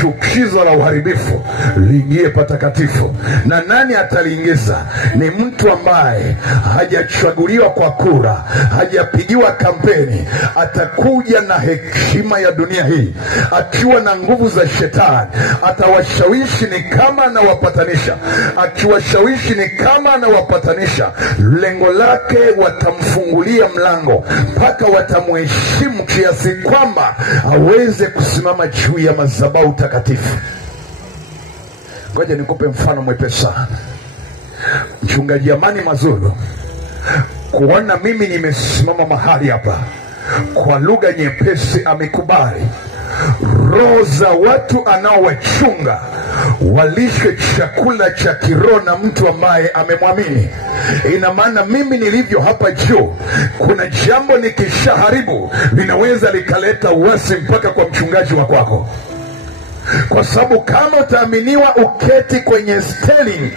chukizo la uharibifu liingie patakatifu. Na nani ataliingiza? Ni mtu ambaye hajachaguliwa kwa kura, hajapigiwa kampeni. Atakuja na hekima ya dunia hii, akiwa na nguvu za shetani. Atawashawishi ni kama anawapatanisha, akiwashawishi ni kama anawapatanisha. Lengo lake watamfungulia mlango mpaka watamheshimu kiasi kwamba aweze kusimama juu ya madhabahu takatifu. Ngoja nikupe mfano mwepesi sana. Mchungaji Amani Mazuru, kuona mimi nimesimama mahali hapa, kwa lugha nyepesi amekubali roho za watu anaowachunga walishwe chakula cha kiroho na mtu ambaye amemwamini. Ina maana mimi nilivyo hapa juu, kuna jambo nikishaharibu linaweza likaleta uasi mpaka kwa mchungaji wa kwako. Kwa sababu kama utaaminiwa uketi kwenye steering,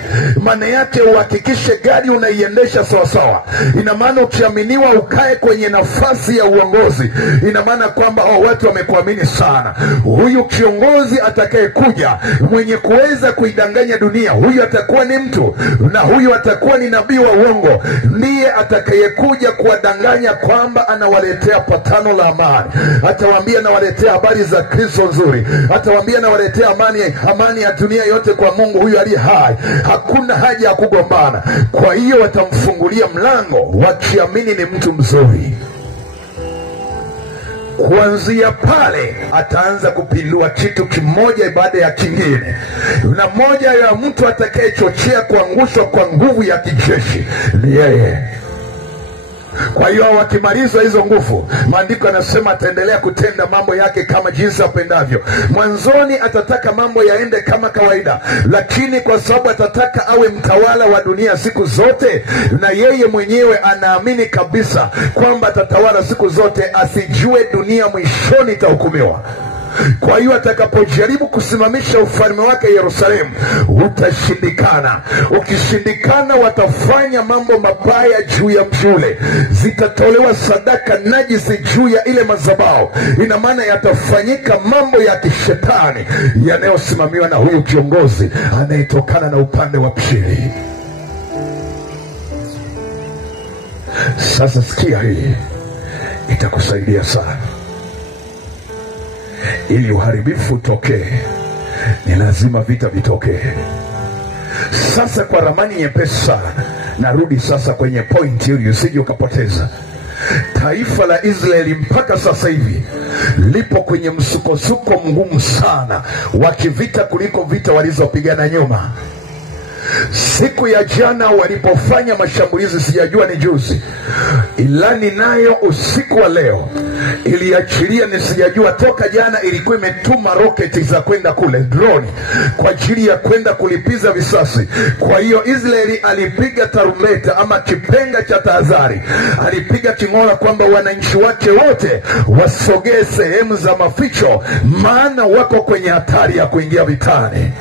maana yake uhakikishe gari unaiendesha sawa sawa. Ina maana ukiaminiwa ukae kwenye nafasi ya uongozi, ina maana kwamba watu wamekuamini sana. Huyu kiongozi atakayekuja mwenye kuweza kuidanganya dunia, huyu atakuwa ni mtu, na huyu atakuwa ni nabii wa uongo. Ndiye atakayekuja kuwadanganya kwamba anawaletea patano la amani. Atawaambia nawaletea habari za Kristo nzuri. Atawaambia nawaletea amani ya dunia yote kwa Mungu huyu aliye hai. Hakuna haja ya kugombana. Kwa hiyo watamfungulia mlango wakiamini ni mtu mzuri. Kuanzia pale ataanza kupindua kitu kimoja baada ya kingine, na moja ya mtu atakayechochea kuangushwa kwa nguvu ya kijeshi ni yeye. Kwa hiyo wakimaliza hizo nguvu, maandiko yanasema ataendelea kutenda mambo yake kama jinsi apendavyo. Mwanzoni atataka mambo yaende kama kawaida, lakini kwa sababu atataka awe mtawala wa dunia siku zote, na yeye mwenyewe anaamini kabisa kwamba atatawala siku zote, asijue dunia mwishoni itahukumiwa. Kwa hiyo atakapojaribu kusimamisha ufalme wake Yerusalemu, utashindikana. Ukishindikana, watafanya mambo mabaya juu ya mji ule. Zitatolewa sadaka najisi juu ya ile madhabahu. Ina maana yatafanyika mambo ya kishetani yanayosimamiwa na huyu kiongozi anayetokana na upande wa pili. Sasa sikia hii, itakusaidia sana. Ili uharibifu utokee, ni lazima vita vitokee. Sasa kwa ramani nyepesi sana, narudi sasa kwenye point ili usije ukapoteza. Taifa la Israeli mpaka sasa hivi lipo kwenye msukosuko mgumu sana wa kivita kuliko vita walizopigana nyuma. Siku ya jana walipofanya mashambulizi, sijajua ni juzi, ilani nayo usiku wa leo iliachilia, nisijajua toka jana ilikuwa imetuma roketi za kwenda kule, drone, kwa ajili ya kwenda kulipiza visasi. Kwa hiyo Israeli alipiga tarumbeta ama kipenga cha tahadhari, alipiga king'ora kwamba wananchi wake wote wasogee sehemu za maficho, maana wako kwenye hatari ya kuingia vitani.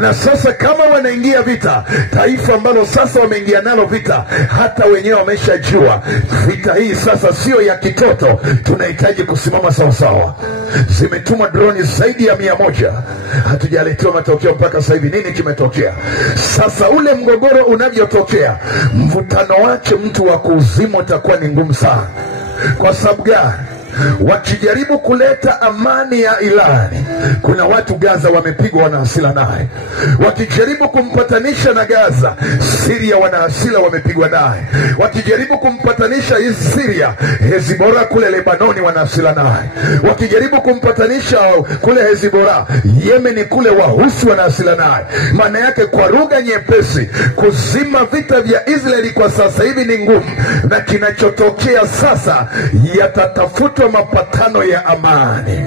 Na sasa kama wanaingia vita, taifa ambalo sasa wameingia nalo vita, hata wenyewe wameshajua vita hii sasa sio ya kitoto, tunahitaji kusimama sawa sawa. Zimetumwa droni zaidi ya 100, hatujaletewa matokeo mpaka sasa hivi. Nini kimetokea? Sasa ule mgogoro unavyotokea, mvutano wake mtu wa kuuzima utakuwa ni ngumu sana. Kwa sababu gani? wakijaribu kuleta amani ya ilani. Kuna watu Gaza wamepigwa, wana hasira naye. Wakijaribu kumpatanisha na Gaza, Syria wana hasira, wamepigwa naye. Wakijaribu kumpatanisha Syria, Hezbollah kule Lebanoni wana hasira naye. Wakijaribu kumpatanisha kule Hezbollah, Yemen kule Wahusi wana hasira naye. Maana yake kwa lugha nyepesi, kuzima vita vya Israeli kwa sasa hivi ni ngumu, na kinachotokea sasa, yatatafutwa mapatano ya amani.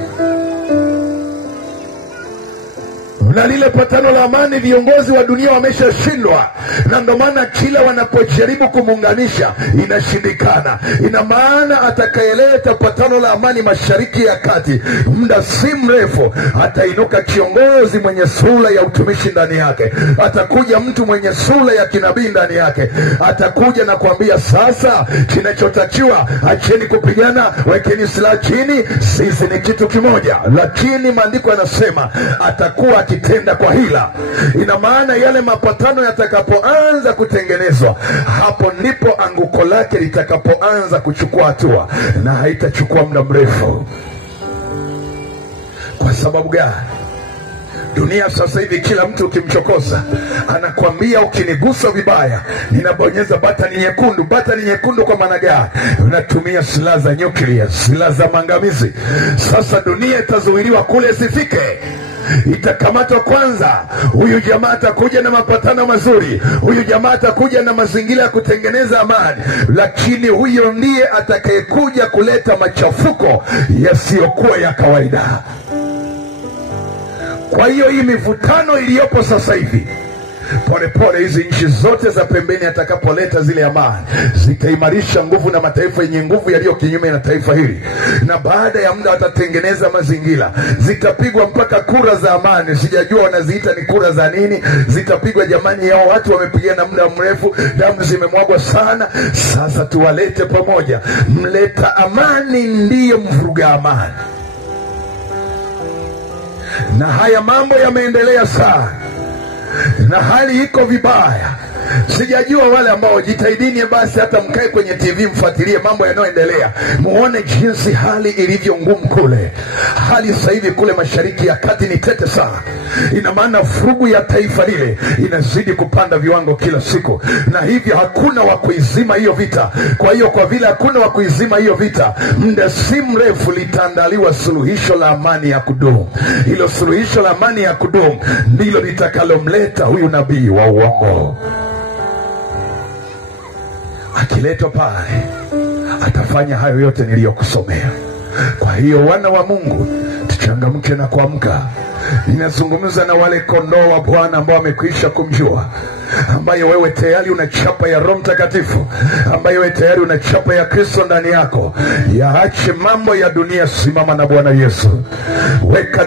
Na lile patano la amani viongozi wa dunia wameshashindwa, na ndio maana kila wanapojaribu kumuunganisha inashindikana. Ina maana atakayeleta patano la amani Mashariki ya Kati, muda si mrefu atainuka kiongozi mwenye sura ya utumishi ndani yake. Atakuja mtu mwenye sura ya kinabii ndani yake. Atakuja na kuambia, sasa kinachotakiwa, acheni kupigana, wekeni silaha chini, sisi ni kitu kimoja. Lakini maandiko yanasema atakuwa akitenda kwa hila. Ina maana yale mapatano yatakapoanza kutengenezwa, hapo ndipo anguko lake litakapoanza kuchukua hatua, na haitachukua muda mrefu. Kwa sababu gani? Dunia sasa hivi kila mtu ukimchokoza anakwambia, ukinigusa vibaya ninabonyeza batani nyekundu. Batani nyekundu kwa maana gani? Unatumia silaha za nyuklia, silaha za maangamizi. Sasa dunia itazuiliwa kule sifike. Itakamatwa kwanza. Huyu jamaa atakuja na mapatano mazuri, huyu jamaa atakuja na mazingira ya kutengeneza amani, lakini huyo ndiye atakayekuja kuleta machafuko yasiyokuwa ya kawaida. Kwa hiyo hii mivutano iliyopo sasa hivi, pole hizi nchi zote za pembeni atakapoleta zile amani, zitaimarisha nguvu na mataifa yenye nguvu yaliyo kinyume na taifa hili. Na baada ya muda watatengeneza mazingira, zitapigwa mpaka kura za amani. Sijajua wanaziita ni kura za nini. Zitapigwa jamani, yao watu wamepigana muda mrefu, damu zimemwagwa sana. Sasa tuwalete pamoja. Mleta amani ndiyo mvuruga amani. Na haya mambo yameendelea sana, na hali iko vibaya. Sijajua wale ambao jitahidini basi hata mkae kwenye TV mfuatilie mambo yanayoendelea, muone jinsi hali ilivyo ngumu kule. Hali sasa hivi kule Mashariki ya Kati ni tete sana. Ina maana furugu ya taifa lile inazidi kupanda viwango kila siku, na hivyo hakuna wa kuizima hiyo vita. Kwa hiyo kwa vile hakuna wa kuizima hiyo vita, muda si mrefu litaandaliwa suluhisho la amani ya kudumu. Hilo suluhisho la amani ya kudumu ndilo litakalomleta huyu nabii wa uongo. Akiletwa pale atafanya hayo yote niliyokusomea. Kwa hiyo wana wa Mungu, tuchangamke na kuamka. Ninazungumza na wale kondoo wa Bwana ambao wamekwisha kumjua, ambaye wewe tayari una chapa ya Roho Mtakatifu, ambaye wewe tayari una chapa ya Kristo ndani yako. Yaache mambo ya dunia, simama na Bwana Yesu. Weka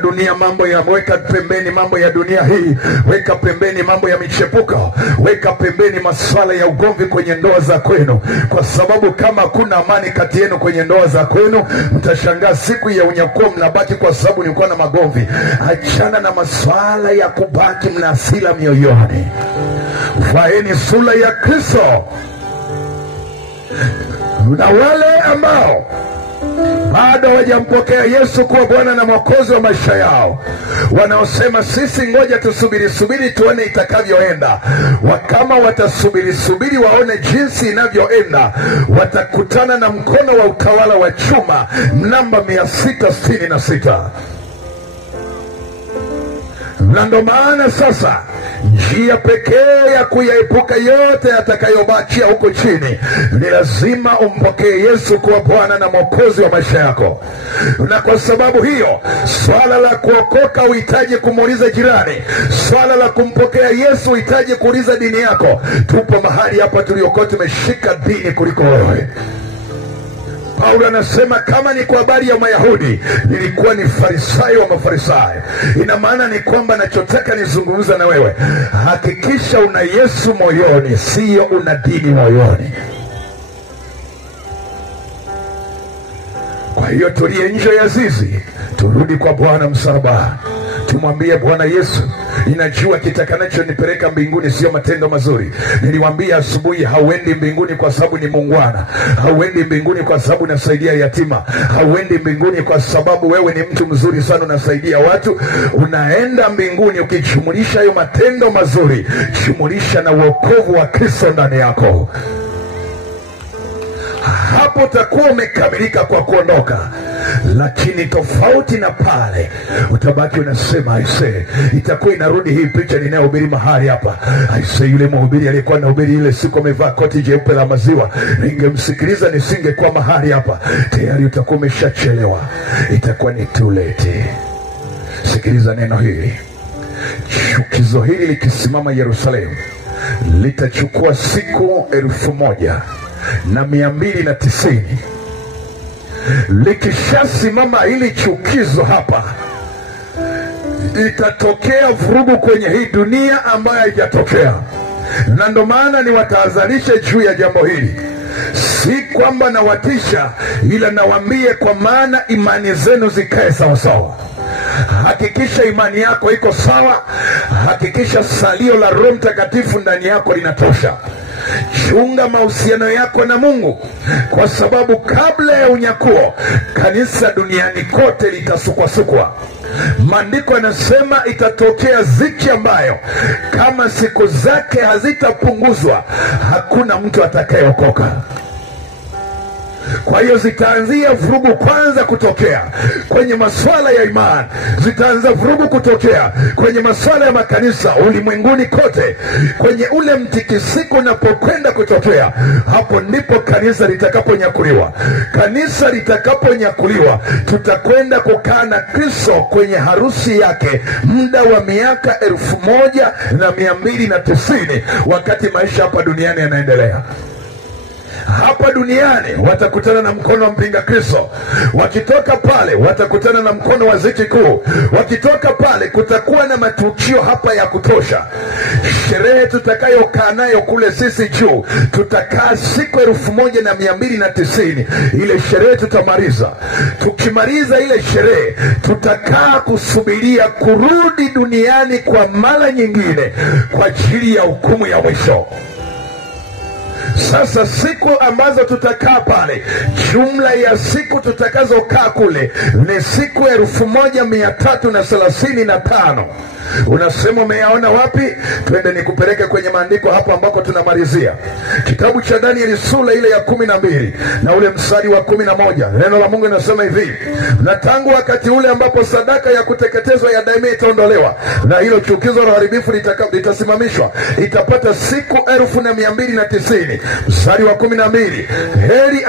pembeni mambo ya dunia hii. Weka pembeni mambo ya michepuko. Weka pembeni masuala ya ugomvi kwenye ndoa za kwenu, kwa sababu kama kuna amani kati yenu kwenye ndoa za kwenu, mtashangaa siku ya unyakuo mnabaki kwa sababu nilikuwa na magomvi. Achana na masuala ya kubaki mna hasira mioyoni. Vaeni sura ya Kristo. Na wale ambao bado hawajampokea Yesu kuwa Bwana na Mwokozi wa maisha yao, wanaosema sisi ngoja tusubiri tuone itakavyoenda, kama watasubiri waone jinsi inavyoenda, watakutana na mkono wa utawala wa chuma namba 666. Na ndo maana sasa njia pekee ya kuyaepuka yote yatakayobakia huko chini ni lazima umpokee Yesu kuwa Bwana na Mwokozi wa maisha yako. Na kwa sababu hiyo, swala la kuokoka uhitaji kumuuliza jirani. Swala la kumpokea Yesu uhitaji kuuliza dini yako. Tupo mahali hapa tuliokuwa tumeshika dini kuliko wewe. Paulo anasema kama ni kwa habari ya Mayahudi, nilikuwa ni farisayo wa mafarisayo. Ina maana ni kwamba nachotaka nizungumza na wewe, hakikisha una Yesu moyoni, sio una dini moyoni. Kwa hiyo tulie nje ya zizi, turudi kwa Bwana msalaba. Tumwambie Bwana Yesu, ninajua kitakacho mbinguni sio matendo mazuri. Niliwaambia asubuhi, hauendi mbinguni kwa sababu ni muungwana, hauendi mbinguni kwa sababu unasaidia yatima, hauendi mbinguni kwa sababu wewe ni mtu mzuri sana unasaidia watu. Unaenda mbinguni ukijumulisha hayo matendo mazuri, jumulisha na wokovu wa Kristo ndani yako. Hapo utakuwa umekamilika kwa kuondoka. Lakini tofauti na pale, utabaki unasema aise, itakuwa inarudi hii picha ninayohubiri mahali hapa. Aise, yule mhubiri aliyekuwa anahubiri ile siku amevaa koti jeupe la maziwa, ningemsikiliza nisingekuwa mahali hapa. Tayari utakuwa umeshachelewa, itakuwa ni too late. Sikiliza neno hili. Chukizo hili likisimama Yerusalemu litachukua siku 1290. Likishasimama hili chukizo hapa, itatokea vurugu kwenye hii dunia ambayo haijatokea. Na ndo maana niwatahadharishe juu ya jambo hili. Si kwamba nawatisha, ila nawaambie kwa maana imani zenu zikae sawa sawa. Hakikisha imani yako iko sawa. Hakikisha salio la Roho Mtakatifu ndani yako linatosha. Chunga mahusiano yako na Mungu, kwa sababu kabla ya unyakuo kanisa duniani kote litasukwasukwa. Maandiko yanasema itatokea ziki ambayo kama siku zake hazitapunguzwa hakuna mtu atakayeokoka. Kwa hiyo zitaanzia vurugu kwanza kutokea kwenye masuala ya imani. Zitaanza vurugu kutokea kwenye masuala ya makanisa ulimwenguni kote. Kwenye ule mtikisiko unapokwenda kutokea, hapo ndipo kanisa litakaponyakuliwa. Kanisa litakaponyakuliwa, tutakwenda kukaa na Kristo kwenye harusi yake muda wa miaka 1290, wakati maisha hapa duniani yanaendelea. Hapa duniani watakutana na mkono wa mpinga Kristo. Wakitoka pale watakutana na mkono wa ziki kuu. Wakitoka pale kutakuwa na matukio hapa ya kutosha. Sherehe tutakayokaa nayo kule sisi juu, tutakaa siku 1290. Ile sherehe tutamaliza. Tukimaliza ile sherehe, tutakaa kusubiria kurudi duniani kwa mara nyingine kwa ajili ya hukumu ya mwisho. Sasa siku ambazo tutakaa pale, jumla ya siku tutakazokaa kule ni siku 1335. Unasema umeyaona wapi? Twende nikupeleke kwenye maandiko hapo ambako tunamalizia. Kitabu cha Danieli sura ile ya 12 na ule mstari wa 11. Neno la Mungu linasema hivi: na tangu wakati ule ambapo sadaka ya kuteketezwa ya daima itaondolewa na hilo chukizo la uharibifu litasimamishwa, itapata siku 1290. Mstari wa 12, heri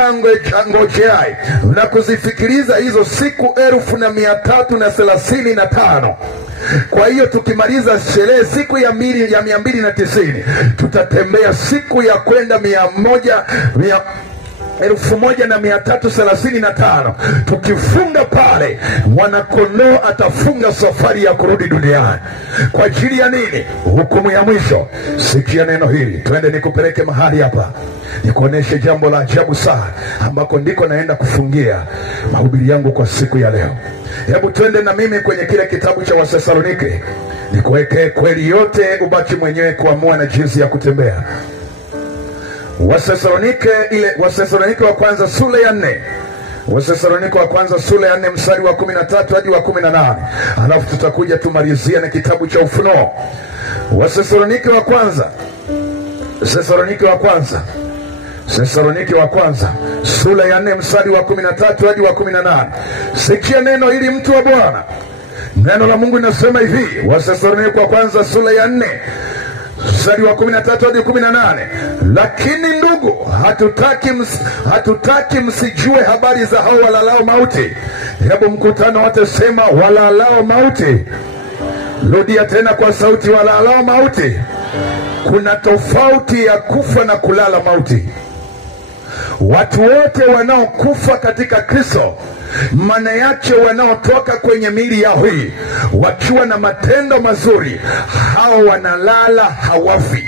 angojeai na kuzifikiriza hizo siku 1335. Kwa hiyo tukimaliza sherehe siku ya 290, tutatembea siku ya kwenda 1335. Tukifunga pale, mwanakondoo atafunga safari ya kurudi duniani. Kwa ajili ya nini? Hukumu ya mwisho. Sikia neno hili. Twende nikupeleke mahali hapa, nikuoneshe jambo la ajabu sana, ambako ndiko naenda kufungia mahubiri yangu kwa siku ya leo. Hebu twende na mimi kwenye kile kitabu cha Wathesalonike, nikuweke kweli yote, ubaki mwenyewe kuamua na jinsi ya kutembea. Wathesalonike wa kwanza sura ya 4. Wathesalonike wa kwanza sura ya 4 mstari wa 13 hadi wa 18. Alafu tutakuja tumalizia na kitabu cha Ufunuo. Wathesalonike wa kwanza sura ya 4 mstari wa 13 hadi wa 18. Sikia neno hili, mtu wa Bwana. Neno la Mungu linasema hivi, Wathesalonike wa kwanza sura ya 4 mstari wa 13 hadi 18. Lakini ndugu, hatutaki msijue habari za hao walalao mauti. Hebu mkutano wote sema walalao mauti. Rudia tena kwa sauti, walalao mauti. Kuna tofauti ya kufa na kulala mauti. Watu wote wanaokufa katika Kristo, maana yake wanaotoka kwenye miili yao hii wakiwa na matendo mazuri, hao wanalala, hawafi.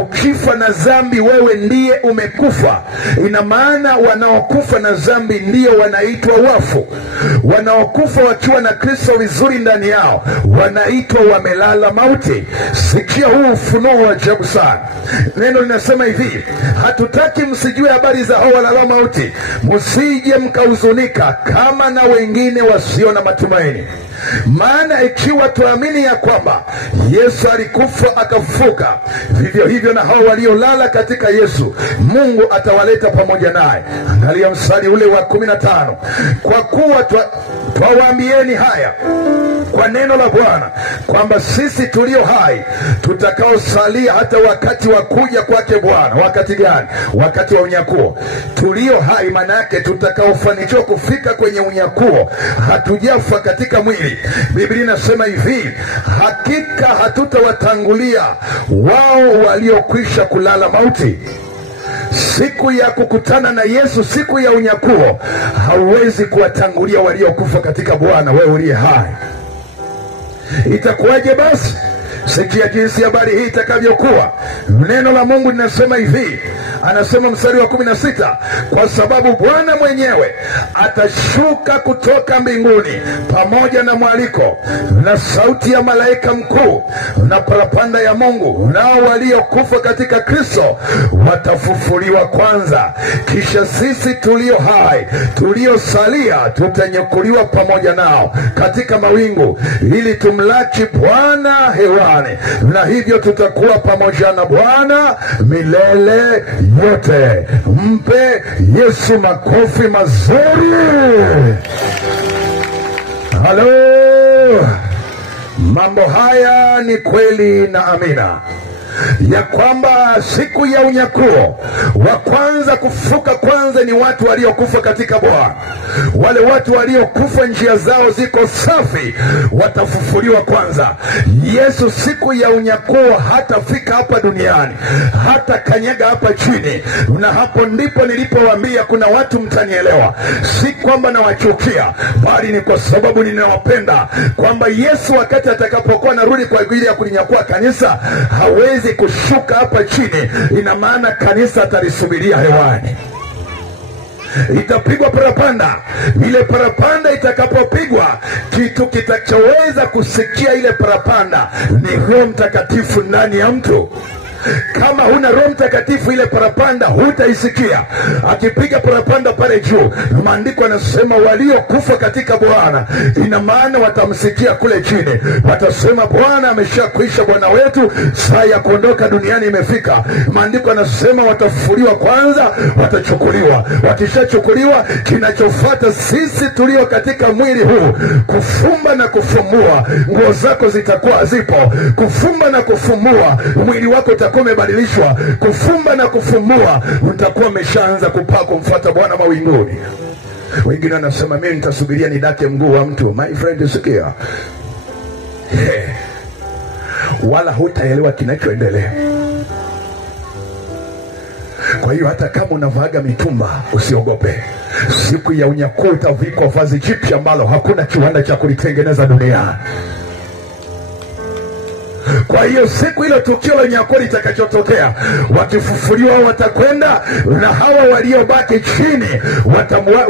Ukifa na dhambi, wewe ndiye umekufa. Ina maana wanaokufa na dhambi ndio wanaitwa wafu. Wanaokufa wakiwa na Kristo vizuri ndani yao wanaitwa wamelala mauti. Sikia huu ufunuo wa ajabu sana. Neno linasema hivi: hatutaki msijue habari za hao walala mauti, msije mkahuzunika kama na wengine wasio na matumaini. Maana ikiwa tuamini ya kwamba Yesu alikufa akafufuka, vivyo hivyo na hao waliolala katika Yesu Mungu atawaleta pamoja naye. Angalia mstari ule wa 15. Kwa kuwa twawaambieni haya kwa neno la Bwana, kwamba sisi tulio hai tutakaosalia hata wakati wa kuja kwake Bwana. Wakati gani? Wakati wa unyakuo. Tulio hai maana yake tutakaofanikiwa kufika kwenye unyakuo, hatujafa katika mwili. Biblia inasema hivi: hakika hatutawatangulia wao waliokwisha kulala mauti. Siku ya kukutana na Yesu, siku ya unyakuo, hauwezi kuwatangulia waliokufa katika Bwana, wewe uliye hai. Itakuwaje basi? Sikia jinsi habari hii itakavyokuwa. Neno la Mungu linasema hivi, anasema mstari wa 16: kwa sababu Bwana mwenyewe atashuka kutoka mbinguni pamoja na mwaliko na sauti ya malaika mkuu na parapanda ya Mungu, nao waliokufa katika Kristo watafufuliwa kwanza. Kisha sisi tulio hai tuliosalia tutanyakuliwa pamoja nao katika mawingu, ili tumlaki Bwana hewani, na hivyo tutakuwa pamoja na Bwana milele yote. Mpe Yesu makofi mazuri. Halo. Mambo haya ni kweli na amina, ya kwamba siku ya unyakuo wa kwanza kufuka kwanza ni watu waliokufa katika Bwana. Wale watu waliokufa njia zao ziko safi watafufuliwa kwanza. Yesu siku ya unyakuo hatafika hapa duniani, hata kanyaga hapa chini. Na hapo ndipo nilipowaambia kuna watu mtanielewa, si kwamba nawachukia, bali ni kwa sababu ninawapenda, kwamba Yesu wakati atakapokuwa narudi kwa ajili ya kulinyakua kanisa hawezi kushuka hapa chini. Ina maana kanisa atalisubiria hewani. Itapigwa parapanda. Ile parapanda itakapopigwa, kitu kitachoweza kusikia ile parapanda ni Roho Mtakatifu ndani ya mtu. Kama huna Roho Mtakatifu, ile parapanda hutaisikia. Akipiga parapanda pale juu, maandiko yanasema waliokufa katika Bwana, ina maana watamsikia kule chini. Watasema Bwana ameshakwisha, Bwana wetu, saa ya kuondoka duniani imefika. Maandiko yanasema watafufuliwa kwanza, watachukuliwa. Wakishachukuliwa, kinachofuata sisi tulio katika mwili huu, kufumba na kufumbua. Nguo zako zitakuwa zipo. Kufumba na kufumbua, mwili wako utakuwa umebadilishwa. Kufumba na kufumbua, utakuwa umeshaanza kupaa kumfuata Bwana mawinguni. Wengine wanasema mimi nitasubiria nidake mguu wa mtu. My friend, sikia, wala hutaelewa kinachoendelea. Kwa hiyo hata kama unavaga mitumba, usiogope. Siku ya unyakuo utavikwa vazi jipya ambalo hakuna kiwanda cha kulitengeneza duniani. Kwa hiyo siku ile tukio la unyakuo litakachotokea, wakifufuliwa watakwenda, na hawa waliobaki chini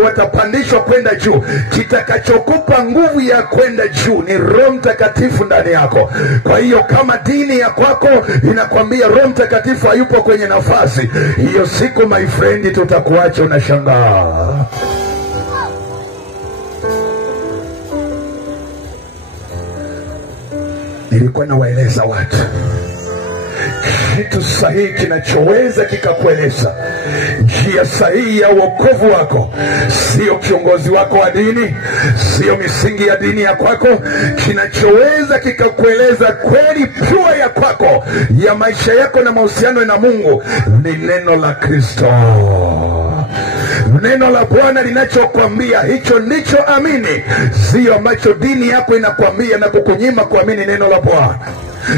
watapandishwa kwenda juu. Kitakachokupa nguvu ya kwenda juu ni Roho Mtakatifu ndani yako. Kwa hiyo kama dini ya kwako inakwambia Roho Mtakatifu hayupo kwenye nafasi hiyo, siku my friend, tutakuacha unashangaa. Nilikuwa nawaeleza watu kitu sahihi kinachoweza kikakueleza njia sahihi ya wokovu wako. Sio kiongozi wako wa dini, sio misingi ya dini ya kwako. Kinachoweza kikakueleza kweli pure ya kwako, ya maisha yako na mahusiano na Mungu, ni neno la Kristo. Neno la Bwana linachokwambia, hicho ndicho amini. Sio ambacho dini yako inakwambia na kukunyima kuamini neno la Bwana.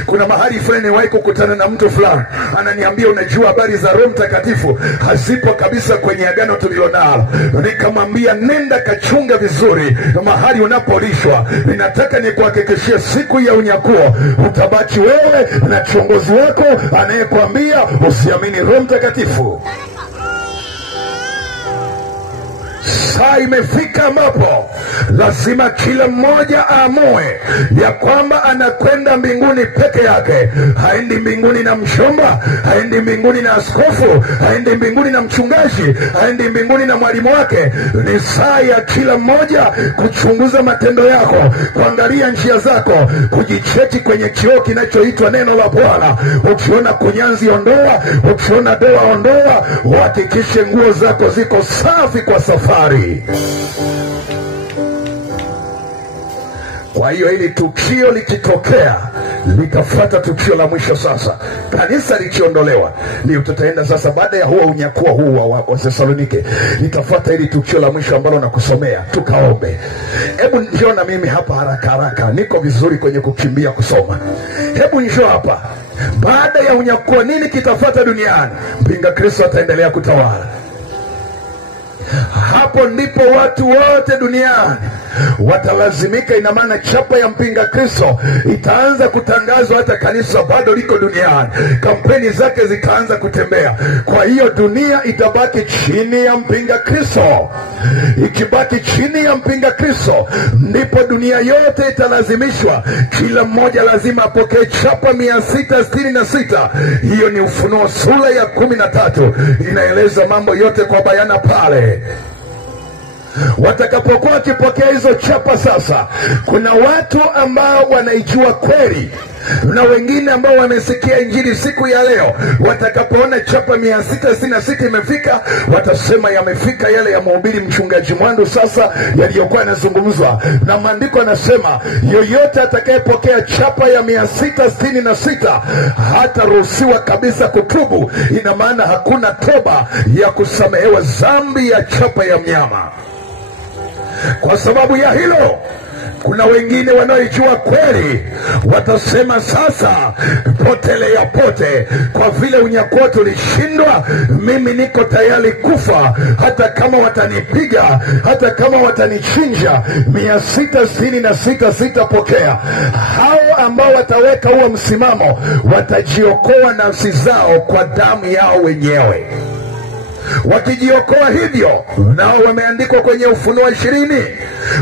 Kuna mahali fulani niwahi kukutana na mtu fulani, ananiambia unajua habari za Roho Mtakatifu hazipo kabisa kwenye agano tulilonalo. Nikamwambia nenda kachunga vizuri mahali unapolishwa. Ninataka nikuhakikishie siku ya unyakuo utabaki wewe na kiongozi wako anayekwambia usiamini Roho Mtakatifu. Saa imefika ambapo lazima kila mmoja aamue ya kwamba anakwenda mbinguni peke yake. Haendi mbinguni na mshomba, haendi mbinguni na askofu, haendi mbinguni na mchungaji, haendi mbinguni na mwalimu wake. Ni saa ya kila mmoja kuchunguza matendo yako, kuangalia njia zako, kujicheki kwenye kioo kinachoitwa neno la Bwana. Ukiona kunyanzi ondoa, ukiona doa ondoa, uhakikishe nguo zako ziko safi kwa safari. Kwa hiyo hili tukio likitokea litafuata tukio la mwisho. Sasa kanisa likiondolewa ndio tutaenda sasa, baada ya huo unyakuo huu wa Thessalonike, litafuata hili tukio la mwisho ambalo nakusomea. Tukaombe. Hebu njoo na mimi hapa haraka haraka, niko vizuri kwenye kukimbia kusoma. Hebu njoo hapa. Baada ya unyakuo nini kitafuata duniani? Mpinga Kristo ataendelea kutawala. Hapo ndipo watu wote duniani watalazimika. Ina maana chapa ya mpinga Kristo itaanza kutangazwa hata kanisa bado liko duniani, kampeni zake zitaanza kutembea. Kwa hiyo dunia itabaki chini ya mpinga Kristo. Ikibaki chini ya mpinga Kristo, ndipo dunia yote italazimishwa, kila mmoja lazima apokee chapa 666. Hiyo ni Ufunuo sura ya 13, inaeleza mambo yote kwa bayana pale. Watakapokuwa wakipokea hizo chapa sasa, kuna watu ambao wanaijua kweli na wengine ambao wamesikia injili siku ya leo. Watakapoona chapa 666 imefika, watasema yamefika yale ya mhubiri mchungaji Mwandu sasa yaliyokuwa yanazungumzwa. Na maandiko yanasema yoyote atakayepokea chapa ya 666 hataruhusiwa kabisa kutubu. Ina maana hakuna toba ya kusamehewa dhambi ya chapa ya mnyama. Kwa sababu ya hilo, kuna wengine wanaojua kweli watasema sasa potelea pote, kwa vile unyakuo tulishindwa, mimi niko tayari kufa hata kama watanipiga, hata kama watanichinja. 666 sitapokea. Hao ambao wataweka huo msimamo watajiokoa nafsi zao kwa damu yao wenyewe. Wakijiokoa hivyo, nao wameandikwa kwenye Ufunuo 20.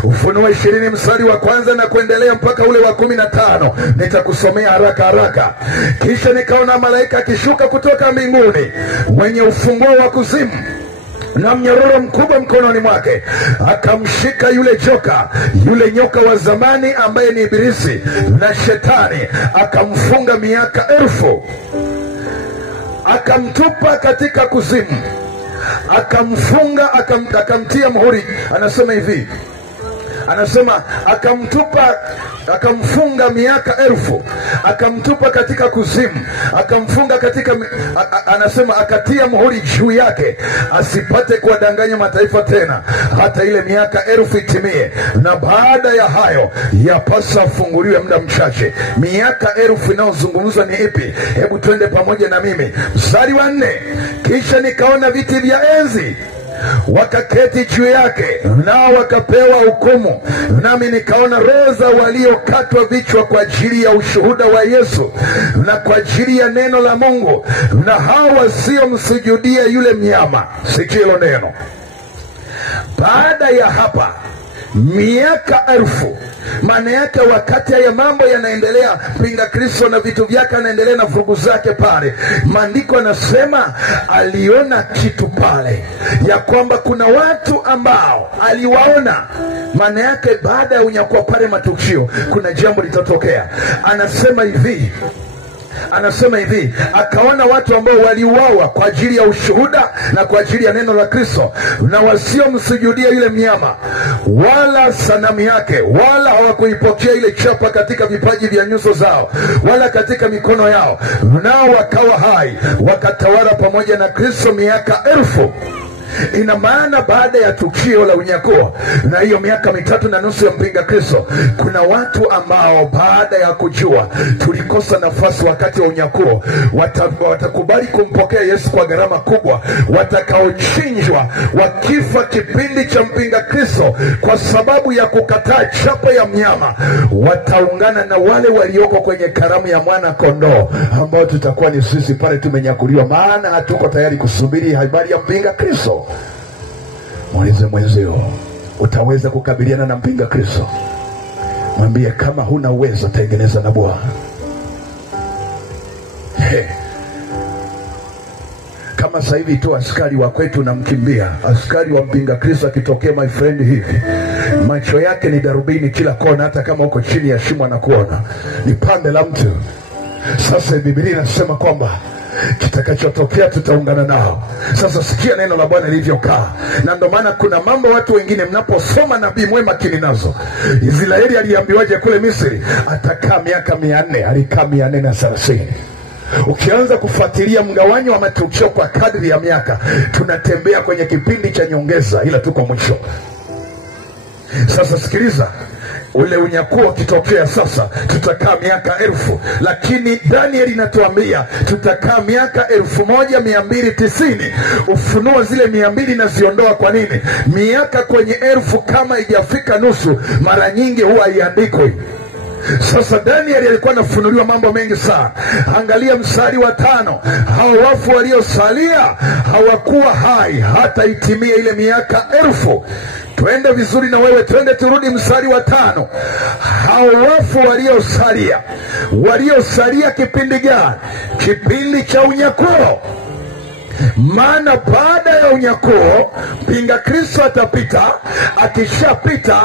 Ufunuo 20 mstari wa 1 na kuendelea mpaka ule wa 15. Nitakusomea haraka haraka. Kisha nikaona malaika akishuka kutoka mbinguni, mwenye ufunguo wa kuzimu na mnyororo mkubwa mkononi mwake. Akamshika yule joka, yule nyoka wa zamani ambaye ni Ibilisi na Shetani, akamfunga miaka 1000. Akamtupa katika kuzimu, akamfunga, akamtia muhuri. Anasema hivi, anasema akamfunga miaka 1000, akamtupa katika kuzimu, akamfunga katika anasema akatia muhuri juu yake, asipate kuwadanganya mataifa tena hata ile miaka 1000 itimie. Na baada ya hayo yapasa afunguliwe muda mchache. Miaka 1000 inayozungumzwa ni ipi? Hebu twende pamoja na mimi. Mstari wa 4, kisha nikaona viti vya enzi, wakaketi juu yake, nao wakapewa hukumu. Nami nikaona roho za waliokatwa vichwa kwa ajili ya ushuhuda wa Yesu na kwa ajili ya neno la Mungu, na hao wasiomsujudia yule mnyama. Sikia hilo neno. Baada ya hapa miaka 1000, maana yake wakati haya mambo yanaendelea, mpinga Kristo na vitu vyake anaendelea na vurugu zake pale, maandiko yanasema aliona kitu pale, ya kwamba kuna watu ambao aliwaona. Maana yake baada ya unyakuo pale matukio, kuna jambo litatokea. Anasema hivi, akaona watu ambao waliuawa kwa ajili ya ushuhuda na kwa ajili ya neno la Kristo, na wasiomsujudia yule mnyama wala sanamu yake, wala hawakuipokea ile chapa katika vipaji vya nyuso zao wala katika mikono yao, nao wakawa hai, wakatawala pamoja na Kristo miaka 1000. Ina maana baada ya tukio la unyakuo na hiyo miaka 3.5 ya mpinga Kristo, kuna watu ambao baada ya kujua tulikosa nafasi wakati wa unyakuo, watakubali kumpokea Yesu kwa gharama kubwa, watakaochinjwa wakifa kipindi cha mpinga Kristo kwa sababu ya kukataa chapa ya mnyama, wataungana na wale walioko kwenye karamu ya mwana kondoo, ambao tutakuwa ni sisi pale tumenyakuliwa, maana hatuko tayari kusubiri habari ya mpinga Kristo. Muulize mwenzio, utaweza kukabiliana na mpinga Kristo? Mwambie, kama huna uwezo, tengeneza na Bwana. Kama sasa hivi tu askari wa kwetu namkimbia, askari wa mpinga Kristo akitokea, my friend, hivi macho yake ni darubini kila kona, hata kama uko chini ya shimo anakuona, ni pande la mtu. Sasa Biblia inasema kwamba kitakachotokea tutaungana nao. Sasa sikia neno la Bwana lilivyokaa. Na ndio maana kuna mambo watu wengine mnaposoma nabii mwe makini nazo. Israeli aliambiwaje kule Misri? Atakaa miaka 400, alikaa 430. Ukianza kufuatilia mgawanyo wa matukio kwa kadri ya miaka, tunatembea kwenye kipindi cha nyongeza, ila tuko mwisho. Sasa sikiliza, ule unyakuo kitokea sasa, tutakaa miaka 1000, lakini Danieli inatuambia tutakaa miaka 1290. Ufunuo zile 200 na ziondoa. Kwa nini? Miaka kwenye 1000 kama haijafika nusu, mara nyingi huwa haiandikwi. Sasa Danieli alikuwa anafunuliwa mambo mengi sana. Angalia mstari wa 5. Hao wafu waliosalia hawakuwa hai hata itimie ile miaka 1000. Twende vizuri na wewe, twende turudi mstari wa 5. Hao wafu waliosalia kipindi gani? Kipindi cha unyakuo. Maana baada ya unyakuo mpinga Kristo atapita. Akishapita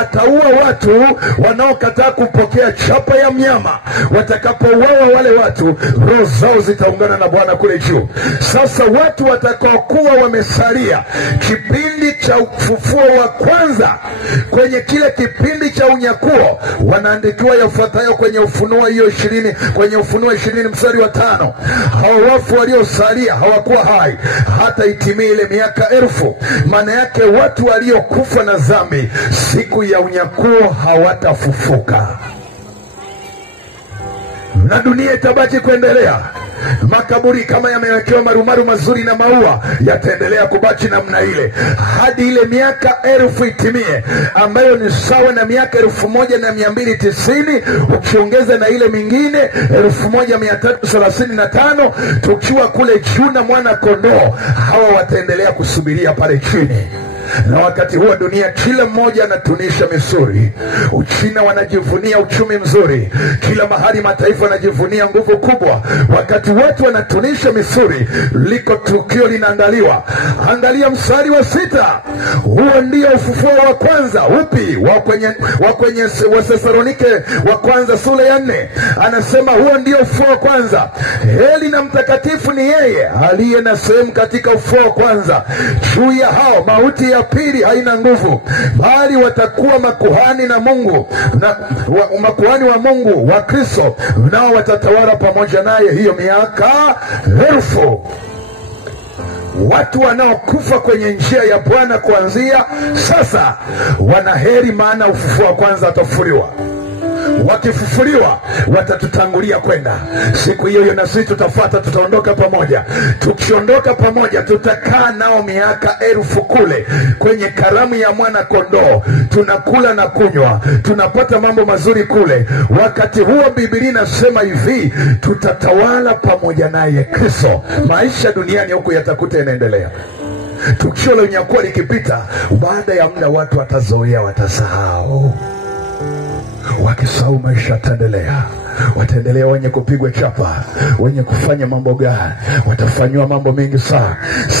ataua watu wanaokataa kupokea chapa ya mnyama. Watakapouawa wale watu, roho zao zitaungana na Bwana kule juu. Sasa watu watakaokuwa wamesalia kipindi cha ufufuo wa kwanza, kwenye kile kipindi cha unyakuo, wanaandikiwa yafuatayo kwenye Ufunuo hiyo 20, kwenye Ufunuo 20 mstari wa 5. Hao wafu waliosalia hawakuwa hai hata itimie ile miaka 1000. Maana yake watu waliokufa na dhambi siku ya unyakuo hawatafufuka, na dunia itabaki kuendelea. Makaburi kama yamewekewa marumaru mazuri na maua, yataendelea kubaki namna ile hadi ile miaka 1000 itimie, ambayo ni sawa na miaka 1290, ukiongeza na ile mingine 1335, tukiwa kule juu na mwana kondoo. Hawa wataendelea kusubiria pale chini. Na wakati huo dunia kila mmoja anatunisha misuri. Uchina wanajivunia uchumi mzuri, kila mahali mataifa wanajivunia nguvu kubwa. Wakati watu wanatunisha misuri, liko tukio linaandaliwa. Angalia mstari wa 6. Huo ndio ufufuo wa kwanza. Upi? wa kwenye Wathesalonike wa kwanza sura ya 4. Anasema huo ndio ufufuo wa kwanza. Heli na mtakatifu ni yeye aliye na sehemu katika ufufuo wa kwanza. Juu ya hao mauti ya pili haina nguvu, bali watakuwa makuhani na Mungu, na makuhani wa Mungu wa Kristo, nao watatawala pamoja naye hiyo miaka 1000. Watu wanaokufa kwenye njia ya Bwana kuanzia sasa wanaheri, maana ufufuo wa kwanza atafufuliwa. Wakifufuliwa watatutangulia kwenda. Siku hiyo na sisi tutafuata, tutaondoka pamoja. Tukiondoka pamoja, tutakaa nao miaka 1000 kule kwenye karamu ya mwana kondoo. Tunakula na kunywa, tunapata mambo mazuri kule. Wakati huo Biblia inasema hivi, tutatawala pamoja naye Kristo. Maisha duniani huko yatakuta yanaendelea. Tukio la unyakuo likipita, baada ya muda watu watazoea, watasahau. Wakisahau, maisha yataendelea. Wataendelea wenye kupigwa chapa, wenye kufanya mambo gani, watafanywa mambo mengi sana.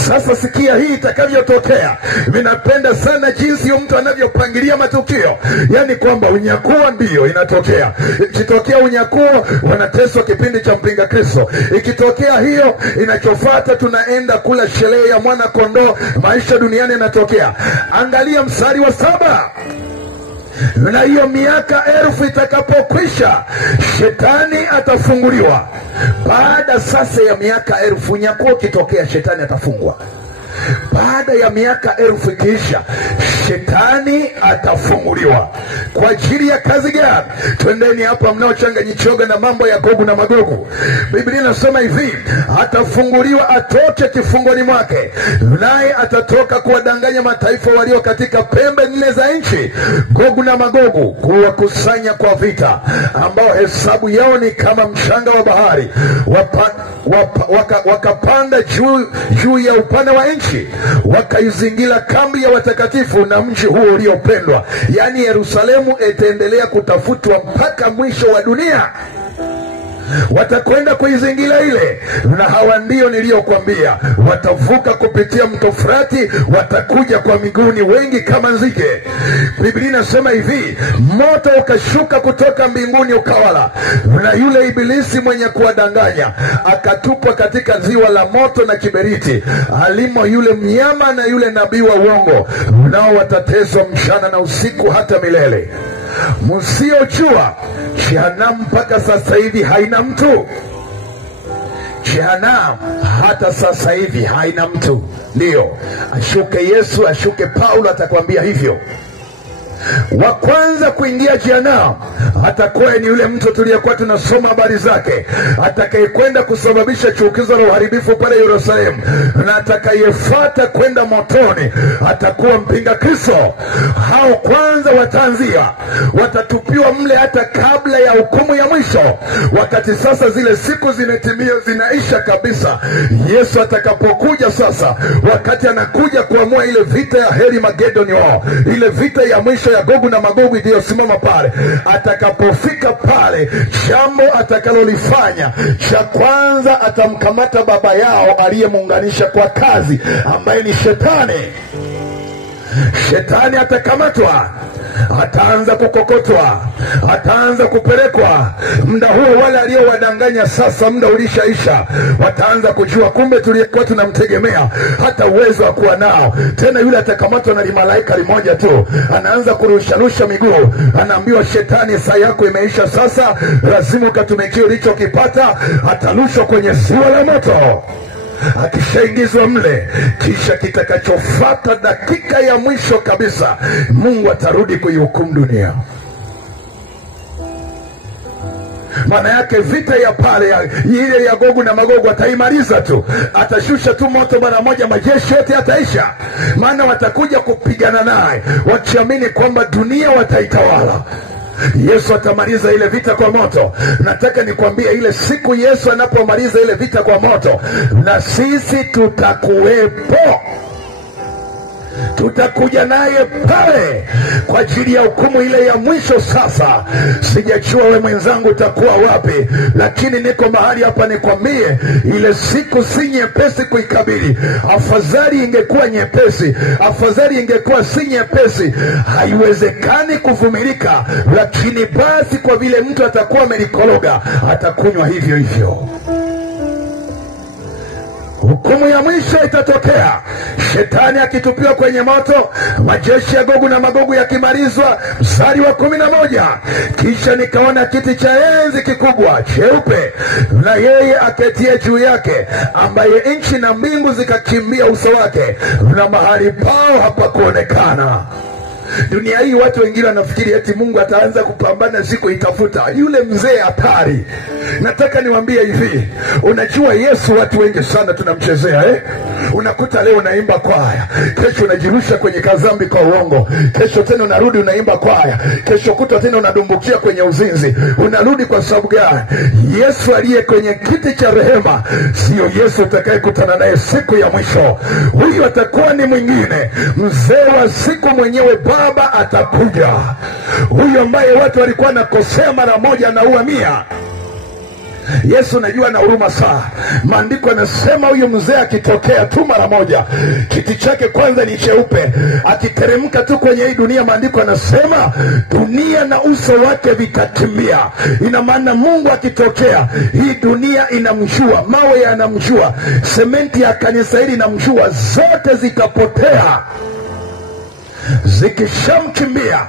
Sasa sikia hii itakavyotokea. Ninapenda sana jinsi mtu anavyopangilia matukio. Yaani kwamba unyakuo ndio inatokea. Ikitokea unyakuo, wanateswa kipindi cha mpinga Kristo. Ikitokea hiyo, inachofuata tunaenda kula sherehe ya mwana kondoo. Maisha duniani yanatokea. Angalia mstari wa 7. Na hiyo miaka 1000 itakapokwisha, shetani atafunguliwa. Baada sasa ya miaka 1000, unyakuo kitokea, shetani atafungwa. baada ya miaka 1000 ikiisha, shetani atafunguliwa. Kwa ajili ya kazi gani? Twendeni hapa mnaochanganyikiwa na mambo ya Gogu na Magogu. Biblia inasema hivi, atafunguliwa atoke kifungoni mwake, naye atatoka kuwadanganya mataifa walio katika pembe 4 za nchi, Gogu na Magogu, kuwakusanya kwa vita, ambao hesabu yao ni kama mchanga wa bahari. Wakapanda juu ya upana wa nchi, wakaizingira kambi ya watakatifu na mji huo uliopendwa. Yani Yerusalemu itaendelea kutafutwa mpaka mwisho wa dunia. Watakwenda kuizingira ile, na hawa ndio niliokuambia, watavuka kupitia mto Frati, watakuja kwa miguuni wengi kama nzige. Biblia inasema hivi, moto ukashuka kutoka mbinguni ukawala, na yule ibilisi mwenye kuwadanganya akatupwa katika ziwa la moto na kiberiti, alimo yule mnyama na yule nabii wa uongo, nao watateswa mchana na usiku hata milele. Msiojua Jehanamu mpaka sasa hivi haina mtu. Jehanamu hata sasa hivi haina mtu. Ndio, ashuke Yesu, ashuke Paulo, atakwambia hivyo. Wa kwanza kuingia Jehanamu atakuwa ni yule mtu tuliyekuwa tunasoma habari zake, atakayekwenda kusababisha chukizo la uharibifu pale Yerusalemu, na atakayefuata kwenda motoni atakuwa mpinga Kristo. Hao kwanza wataanzia, watatupiwa mle hata kabla ya hukumu ya mwisho. Wakati sasa zile siku zimetimia, zinaisha kabisa, Yesu atakapokuja sasa, wakati anakuja kuamua ile vita ya Heri-Magedoni wao, ile vita ya mwisho ya Gogu na Magogu iliyosimama pale, atakapofika pale, jambo atakalolifanya cha kwanza, atamkamata baba yao aliyemuunganisha kwa kazi, ambaye ni Shetani. Shetani atakamatwa, ataanza kukokotwa, ataanza kupelekwa. Muda huo wale aliowadanganya sasa, muda ulishaisha, wataanza kujua kumbe tulikuwa tunamtegemea hata uwezo wa kuwa nao. Tena yule atakamatwa na malaika mmoja tu, anaanza kurusharusha miguu, anaambiwa Shetani, saa yako imeisha sasa, lazima ukatumikie ulichokipata. Atarushwa kwenye ziwa la moto. Akishaingizwa mle, kisha kitakachofuata dakika ya mwisho kabisa, Mungu atarudi kuihukumu dunia. Maana yake vita ya pale ile ya Gogu na Magogu ataimaliza tu, atashusha tu moto mara moja, majeshi yote yataisha. Maana watakuja kupigana naye wakiamini kwamba dunia wataitawala. Yesu atamaliza ile vita kwa moto. Nataka nikwambie, ile siku Yesu anapomaliza ile vita kwa moto, na sisi tutakuwepo. Tutakuja naye pale kwa ajili ya hukumu ile ya mwisho. Sasa sijajua we mwenzangu utakuwa wapi, lakini niko mahali hapa nikwambie, ile siku si nyepesi kuikabili. Afadhali ingekuwa nyepesi, afadhali ingekuwa si nyepesi. Haiwezekani kuvumilika, lakini basi kwa vile mtu atakuwa amelikoroga, atakunywa hivyo hivyo. Hukumu ya mwisho itatokea, Shetani akitupiwa kwenye moto, majeshi ya Gogu na Magogu yakimalizwa. Mstari wa 11, kisha nikaona kiti cha enzi kikubwa cheupe, na yeye aketie juu yake, ambaye nchi na mbingu zikakimbia uso wake, na mahali pao hapakuonekana. Dunia hii watu wengine wanafikiri eti Mungu ataanza kupambana siku itafuta. Yule mzee hatari. Nataka niwaambie hivi, unajua Yesu watu wengi sana tunamchezea Unakuta leo unaimba kwaya, kesho unajirusha kwenye kazambi kwa uongo, kesho tena unarudi unaimba kwaya, kesho kutwa tena unadumbukia kwenye uzinzi. Unarudi kwa sababu gani? Yesu aliye kwenye kiti cha rehema sio Yesu utakayekutana naye siku ya mwisho. Huyu atakuwa ni mwingine. Mzee wa siku mwenyewe, Baba atakuja. Huyu ambaye watu walikuwa nakosea mara moja na uwa 100. Yesu najua na huruma sana. Maandiko yanasema huyu mzee akitokea tu mara moja, kiti chake kwanza ni cheupe, akiteremka tu kwenye hii dunia, maandiko yanasema dunia na uso wake vitakimbia. Ina maana Mungu akitokea, hii dunia inamjua, mawe yanamjua, sementi ya kanisa hili inamjua, zote zitapotea. zikishamkimbia,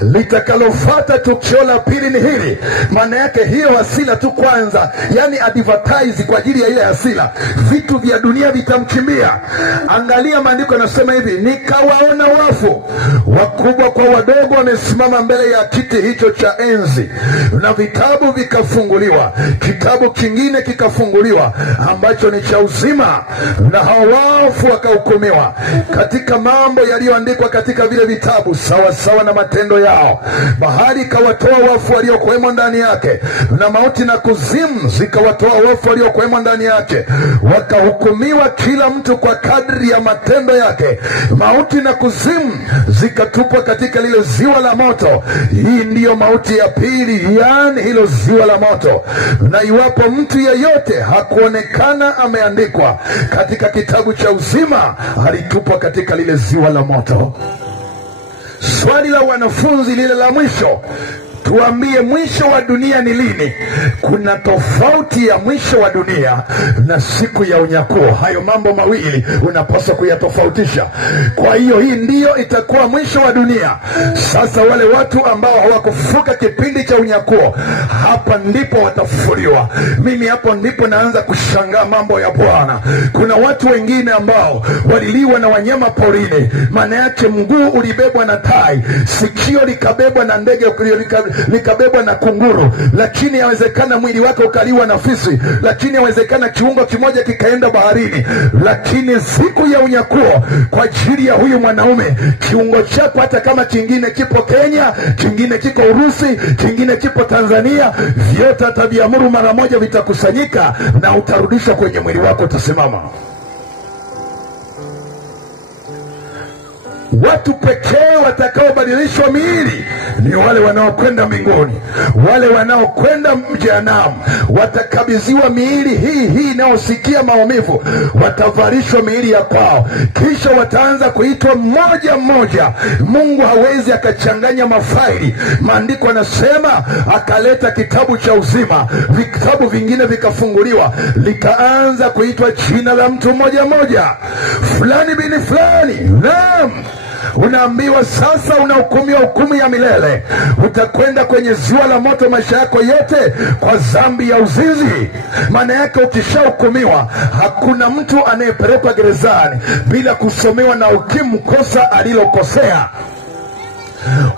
litakalofuata tukio la pili ni hili. Maana yake hiyo hasira tu kwanza, yani advertise kwa ajili ya ile hasira, vitu vya dunia vitamkimbia. Angalia maandiko yanasema hivi, nikawaona wafu wakubwa kwa wadogo wamesimama mbele ya kiti hicho cha enzi, na vitabu vikafunguliwa. Kitabu kingine kikafunguliwa ambacho ni cha uzima, na hao wafu wakahukumiwa katika mambo yaliyoandikwa katika vile vitabu sawa sawa na matendo yao. Bahari ikawatoa wafu waliokuwemo ndani yake, na mauti na kuzimu zikawatoa wafu waliokuwemo ndani yake. Wakahukumiwa kila mtu kwa kadri ya matendo yake. Mauti na kuzimu zikatupwa katika lile ziwa la moto. Hii ndiyo mauti ya pili, yani hilo ziwa la moto. Na iwapo mtu yeyote hakuonekana ameandikwa katika kitabu cha uzima, alitupwa katika lile ziwa la moto. Swali la wanafunzi lile la mwisho, tuambie mwisho wa dunia ni lini? Kuna tofauti ya mwisho wa dunia na siku ya unyakuo. Hayo mambo mawili unapaswa kuyatofautisha. Kwa hiyo hii ndiyo itakuwa mwisho wa dunia. Sasa wale watu ambao hawakufufuka kipindi cha unyakuo, hapa ndipo watafufuliwa. Mimi hapo ndipo naanza kushangaa mambo ya Bwana. Kuna watu wengine ambao waliliwa na wanyama porini. Maana yake mguu ulibebwa na tai, sikio likabebwa na ndege, likabebwa na kunguru, lakini yawezekana mwili wake ukaliwa na fisi, lakini yawezekana kiungo kimoja kikaenda baharini. Lakini siku ya unyakuo, kwa ajili ya huyu mwanaume, kiungo chako hata kama kingine kipo Kenya, kingine kiko Urusi, kingine kipo Tanzania, vyote ataviamuru mara moja, vitakusanyika na utarudishwa kwenye mwili wako, utasimama. Watu pekee watakaobadilishwa miili ni wale wanaokwenda mbinguni. Wale wanaokwenda jehanamu watakabidhiwa miili hii inayosikia maumivu, watavalishwa miili ya kwao, kisha wataanza kuitwa mmoja mmoja. Mungu hawezi akachanganya mafaili. Maandiko yanasema akaleta kitabu cha uzima, vitabu vingine vikafunguliwa, likaanza kuitwa jina la mtu mmoja mmoja, fulani bin fulani. Naam, unaambiwa sasa unahukumiwa hukumu ya milele. Utakwenda kwenye ziwa la moto maisha yako yote kwa dhambi ya uzinzi. Maana yake ukishahukumiwa, hakuna mtu anayepelekwa gerezani bila kusomewa na hukumu kosa alilokosea.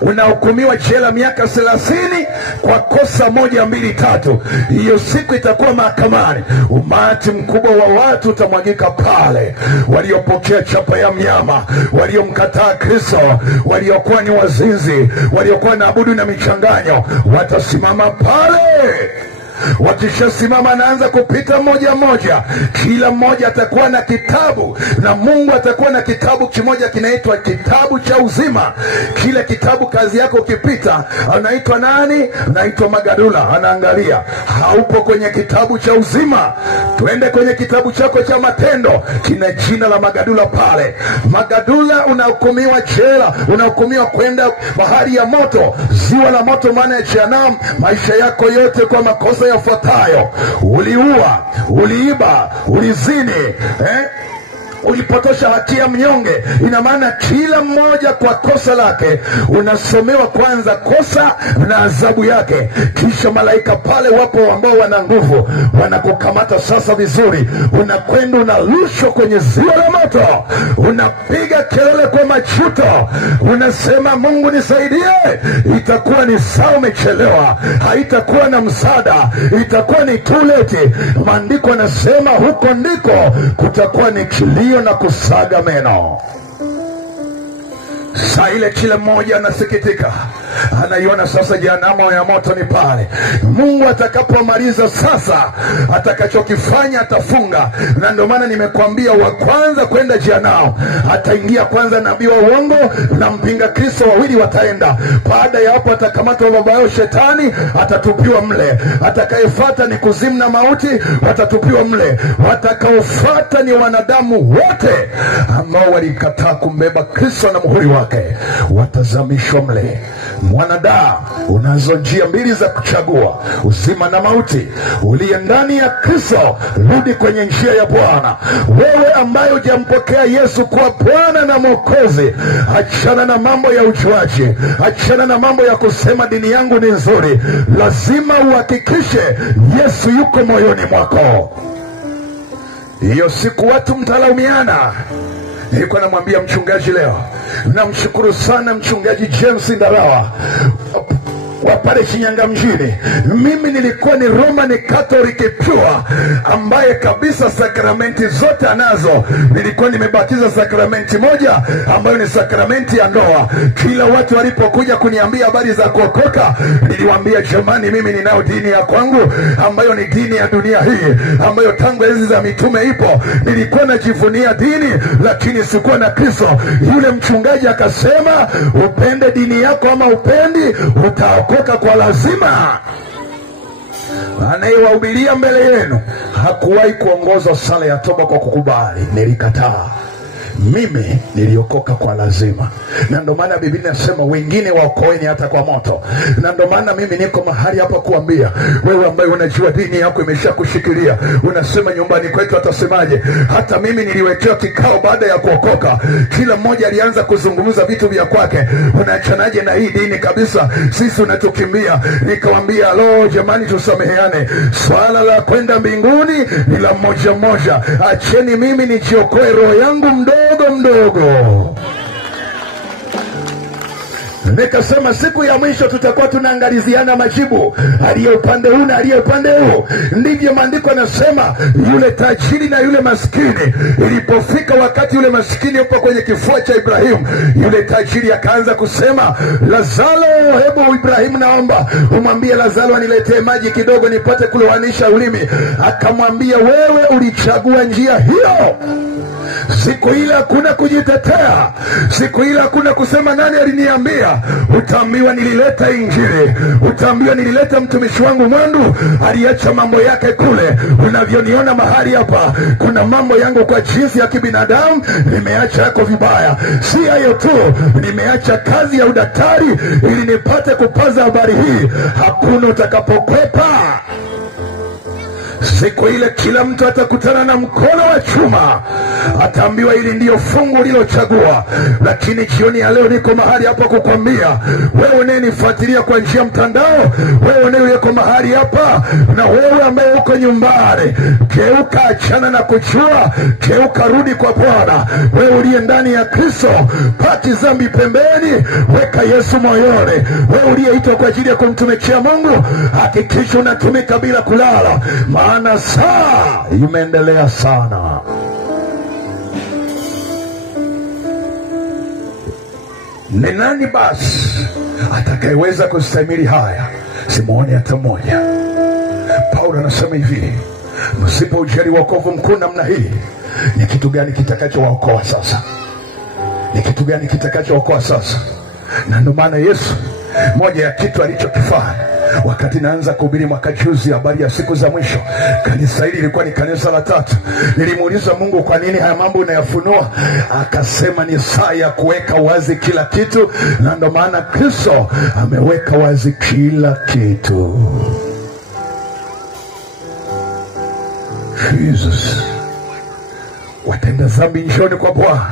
Unahukumiwa jela miaka 30 kwa kosa 1, 2, 3. Hiyo siku itakuwa mahakamani. Umati mkubwa wa watu utamwagika pale, waliopokea chapa ya mnyama, waliomkataa Kristo, waliokuwa ni wazinzi, waliokuwa na abudu na michanganyo, watasimama pale. Wakishasimama, anaanza kupita mmoja mmoja. Kila mmoja atakuwa na kitabu, na Mungu atakuwa na kitabu kimoja kinaitwa kitabu cha uzima. Kile kitabu, kazi yako ukipita, anaitwa nani? Anaitwa Magadula. Anaangalia, haupo kwenye kitabu cha uzima, twende kwenye kitabu chako cha matendo, kina jina la Magadula pale. Magadula, unahukumiwa jela, unahukumiwa kwenda bahari ya moto, ziwa la moto, maana ya jehanamu, maisha yako yote kwa makosa yafuatayo: uliua, uliiba, ulizini, ulipotosha haki ya mnyonge. Ina maana kila mmoja kwa kosa lake unasomewa kwanza kosa na adhabu yake, kisha malaika pale wapo ambao wana nguvu, wanakukamata sasa vizuri, unakwenda unarushwa kwenye ziwa la moto, unapiga kelele kwa majuto, unasema Mungu nisaidie. Itakuwa ni sawa umechelewa, haitakuwa na msaada, itakuwa ni too late. Maandiko yanasema huko ndiko kutakuwa ni kilio na kusaga meno. Saa ile kila mmoja anasikitika, anaiona sasa jehanamu ya moto ni pale. Mungu atakapomaliza sasa, atakachokifanya atafunga. Na ndio maana nimekuambia, wa kwanza kwenda jehanamu ataingia kwanza nabii wa uongo na mpinga Kristo, wawili wataenda. Baada ya hapo atakamatwa baba yao Shetani, atatupiwa mle. Atakayefuata ni kuzimu na mauti, watatupiwa mle. Watakaofuata ni wanadamu wote ambao walikataa kumbeba Kristo na muhuri wake, watazamishwa mle. Mwanadamu, unazo njia mbili za kuchagua, uzima na mauti. Uliye ndani ya Kristo, rudi kwenye njia ya Bwana. Wewe ambaye hujampokea Yesu kwa Bwana na Mwokozi, achana na mambo ya ujuaji, achana na mambo ya kusema dini yangu ni nzuri. Lazima uhakikishe Yesu yuko moyoni mwako. Hiyo siku watu mtalaumiana. Nilikuwa namwambia mchungaji leo, namshukuru sana mchungaji James Ndarawa wa pale Shinyanga mjini. Mimi nilikuwa ni Roman Catholic pure, ambaye kabisa sakramenti zote anazo. Nilikuwa nimebatiza sakramenti moja ambayo ni sakramenti ya ndoa. Kila watu walipokuja kuniambia habari za kuokoka, niliwaambia jamani, mimi ninao dini ya kwangu ambayo ni dini ya dunia hii, ambayo tangu enzi za mitume ipo. Nilikuwa najivunia dini, lakini sikuwa na Kristo. Yule mchungaji akasema, upende dini yako ama upendi, utaokoka kwa lazima. Anayewahubiria mbele yenu hakuwahi kuongoza sala ya toba kwa kukubali. Nilikataa. Mimi niliokoka kwa lazima. Na ndo maana Biblia inasema wengine waokoeni hata kwa moto. Na ndo maana mimi niko mahali hapa kuambia wewe ambaye unajua dini yako imeshakushikilia, unasema nyumbani kwetu atasemaje? Hata mimi niliwekewa kikao baada ya kuokoka. Kila mmoja alianza kuzungumza vitu vya kwake. Unaachanaje na hii dini kabisa? Sisi unatukimbia. Nikamwambia, lo jamani, tusameheane. Swala la kwenda mbinguni ni la mmoja mmoja. Acheni mimi nijiokoe roho yangu mdogo. Nikasema siku ya mwisho tutakuwa tunaangaliziana majibu, aliye upande huu na aliye upande huu. Ndivyo maandiko yanasema, yule tajiri na yule maskini. Ilipofika wakati yule maskini yupo kwenye kifua cha Ibrahimu, yule tajiri akaanza kusema, Lazaro, hebu Ibrahimu naomba umwambie Lazaro aniletee maji kidogo nipate kulowanisha ulimi. Akamwambia, wewe ulichagua njia hiyo. Siku ile hakuna kujitetea. Siku ile hakuna kusema nani aliniambia. Utaambiwa nilileta Injili. Utaambiwa nilileta mtumishi wangu Mwandu, aliacha mambo yake kule. Unavyoniona mahali hapa, kuna mambo yangu kwa jinsi ya kibinadamu nimeacha yako vibaya. Si hayo tu, nimeacha kazi ya udaktari ili nipate kupaza habari hii. Hakuna utakapokwepa. Siku ile kila mtu atakutana na mkono wa chuma. Ataambiwa hili ndiyo fungu lilochagua. Lakini jioni ya leo niko mahali hapa kukwambia, wewe unayenifuatilia kwa njia mtandao, wewe unayeko mahali hapa, na wewe ambaye uko nyumbani, geuka, achana na kujua, geuka, rudi kwa Bwana. Wewe uliye ndani ya Kristo, paki dhambi pembeni, weka Yesu moyoni. Wewe uliyeitwa kwa ajili ya kumtumikia Mungu, hakikisha unatumika bila kulala, maana saa imeendelea sana. Ni nani basi atakayeweza kustahimili haya? Simuone hata mmoja. Paulo anasema hivi, msipoujali wokovu mkuu namna hii, ni kitu gani kitakachowaokoa sasa? Ni kitu gani kitakachowaokoa sasa? Na ndio maana Yesu, moja ya kitu alichokifanya wakati naanza kuhubiri mwaka juzi habari ya siku za mwisho, kanisa hili lilikuwa ni kanisa la 3. Nilimuuliza Mungu, kwa nini haya mambo unayafunua? Akasema ni saa ya kuweka wazi kila kitu, na ndio maana Kristo ameweka wazi kila kitu. Jesus. Watenda dhambi, njoni kwa Bwana.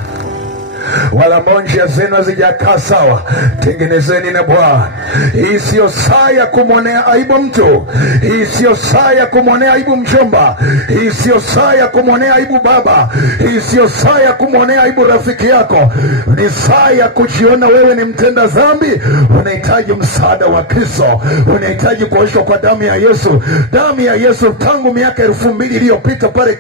Wala njia zenu hazijakaa sawa, tengenezeni na Bwana. Hii sio saa ya kumwonea aibu mtu. Hii sio saa ya kumwonea aibu mjomba. Hii sio saa ya kumwonea aibu baba. Hii sio saa ya kumwonea aibu rafiki yako. Ni saa ya kujiona wewe ni mtenda dhambi. Unahitaji msaada wa Kristo. Unahitaji kuoshwa kwa damu ya Yesu. Damu ya Yesu tangu miaka 2000 iliyopita pale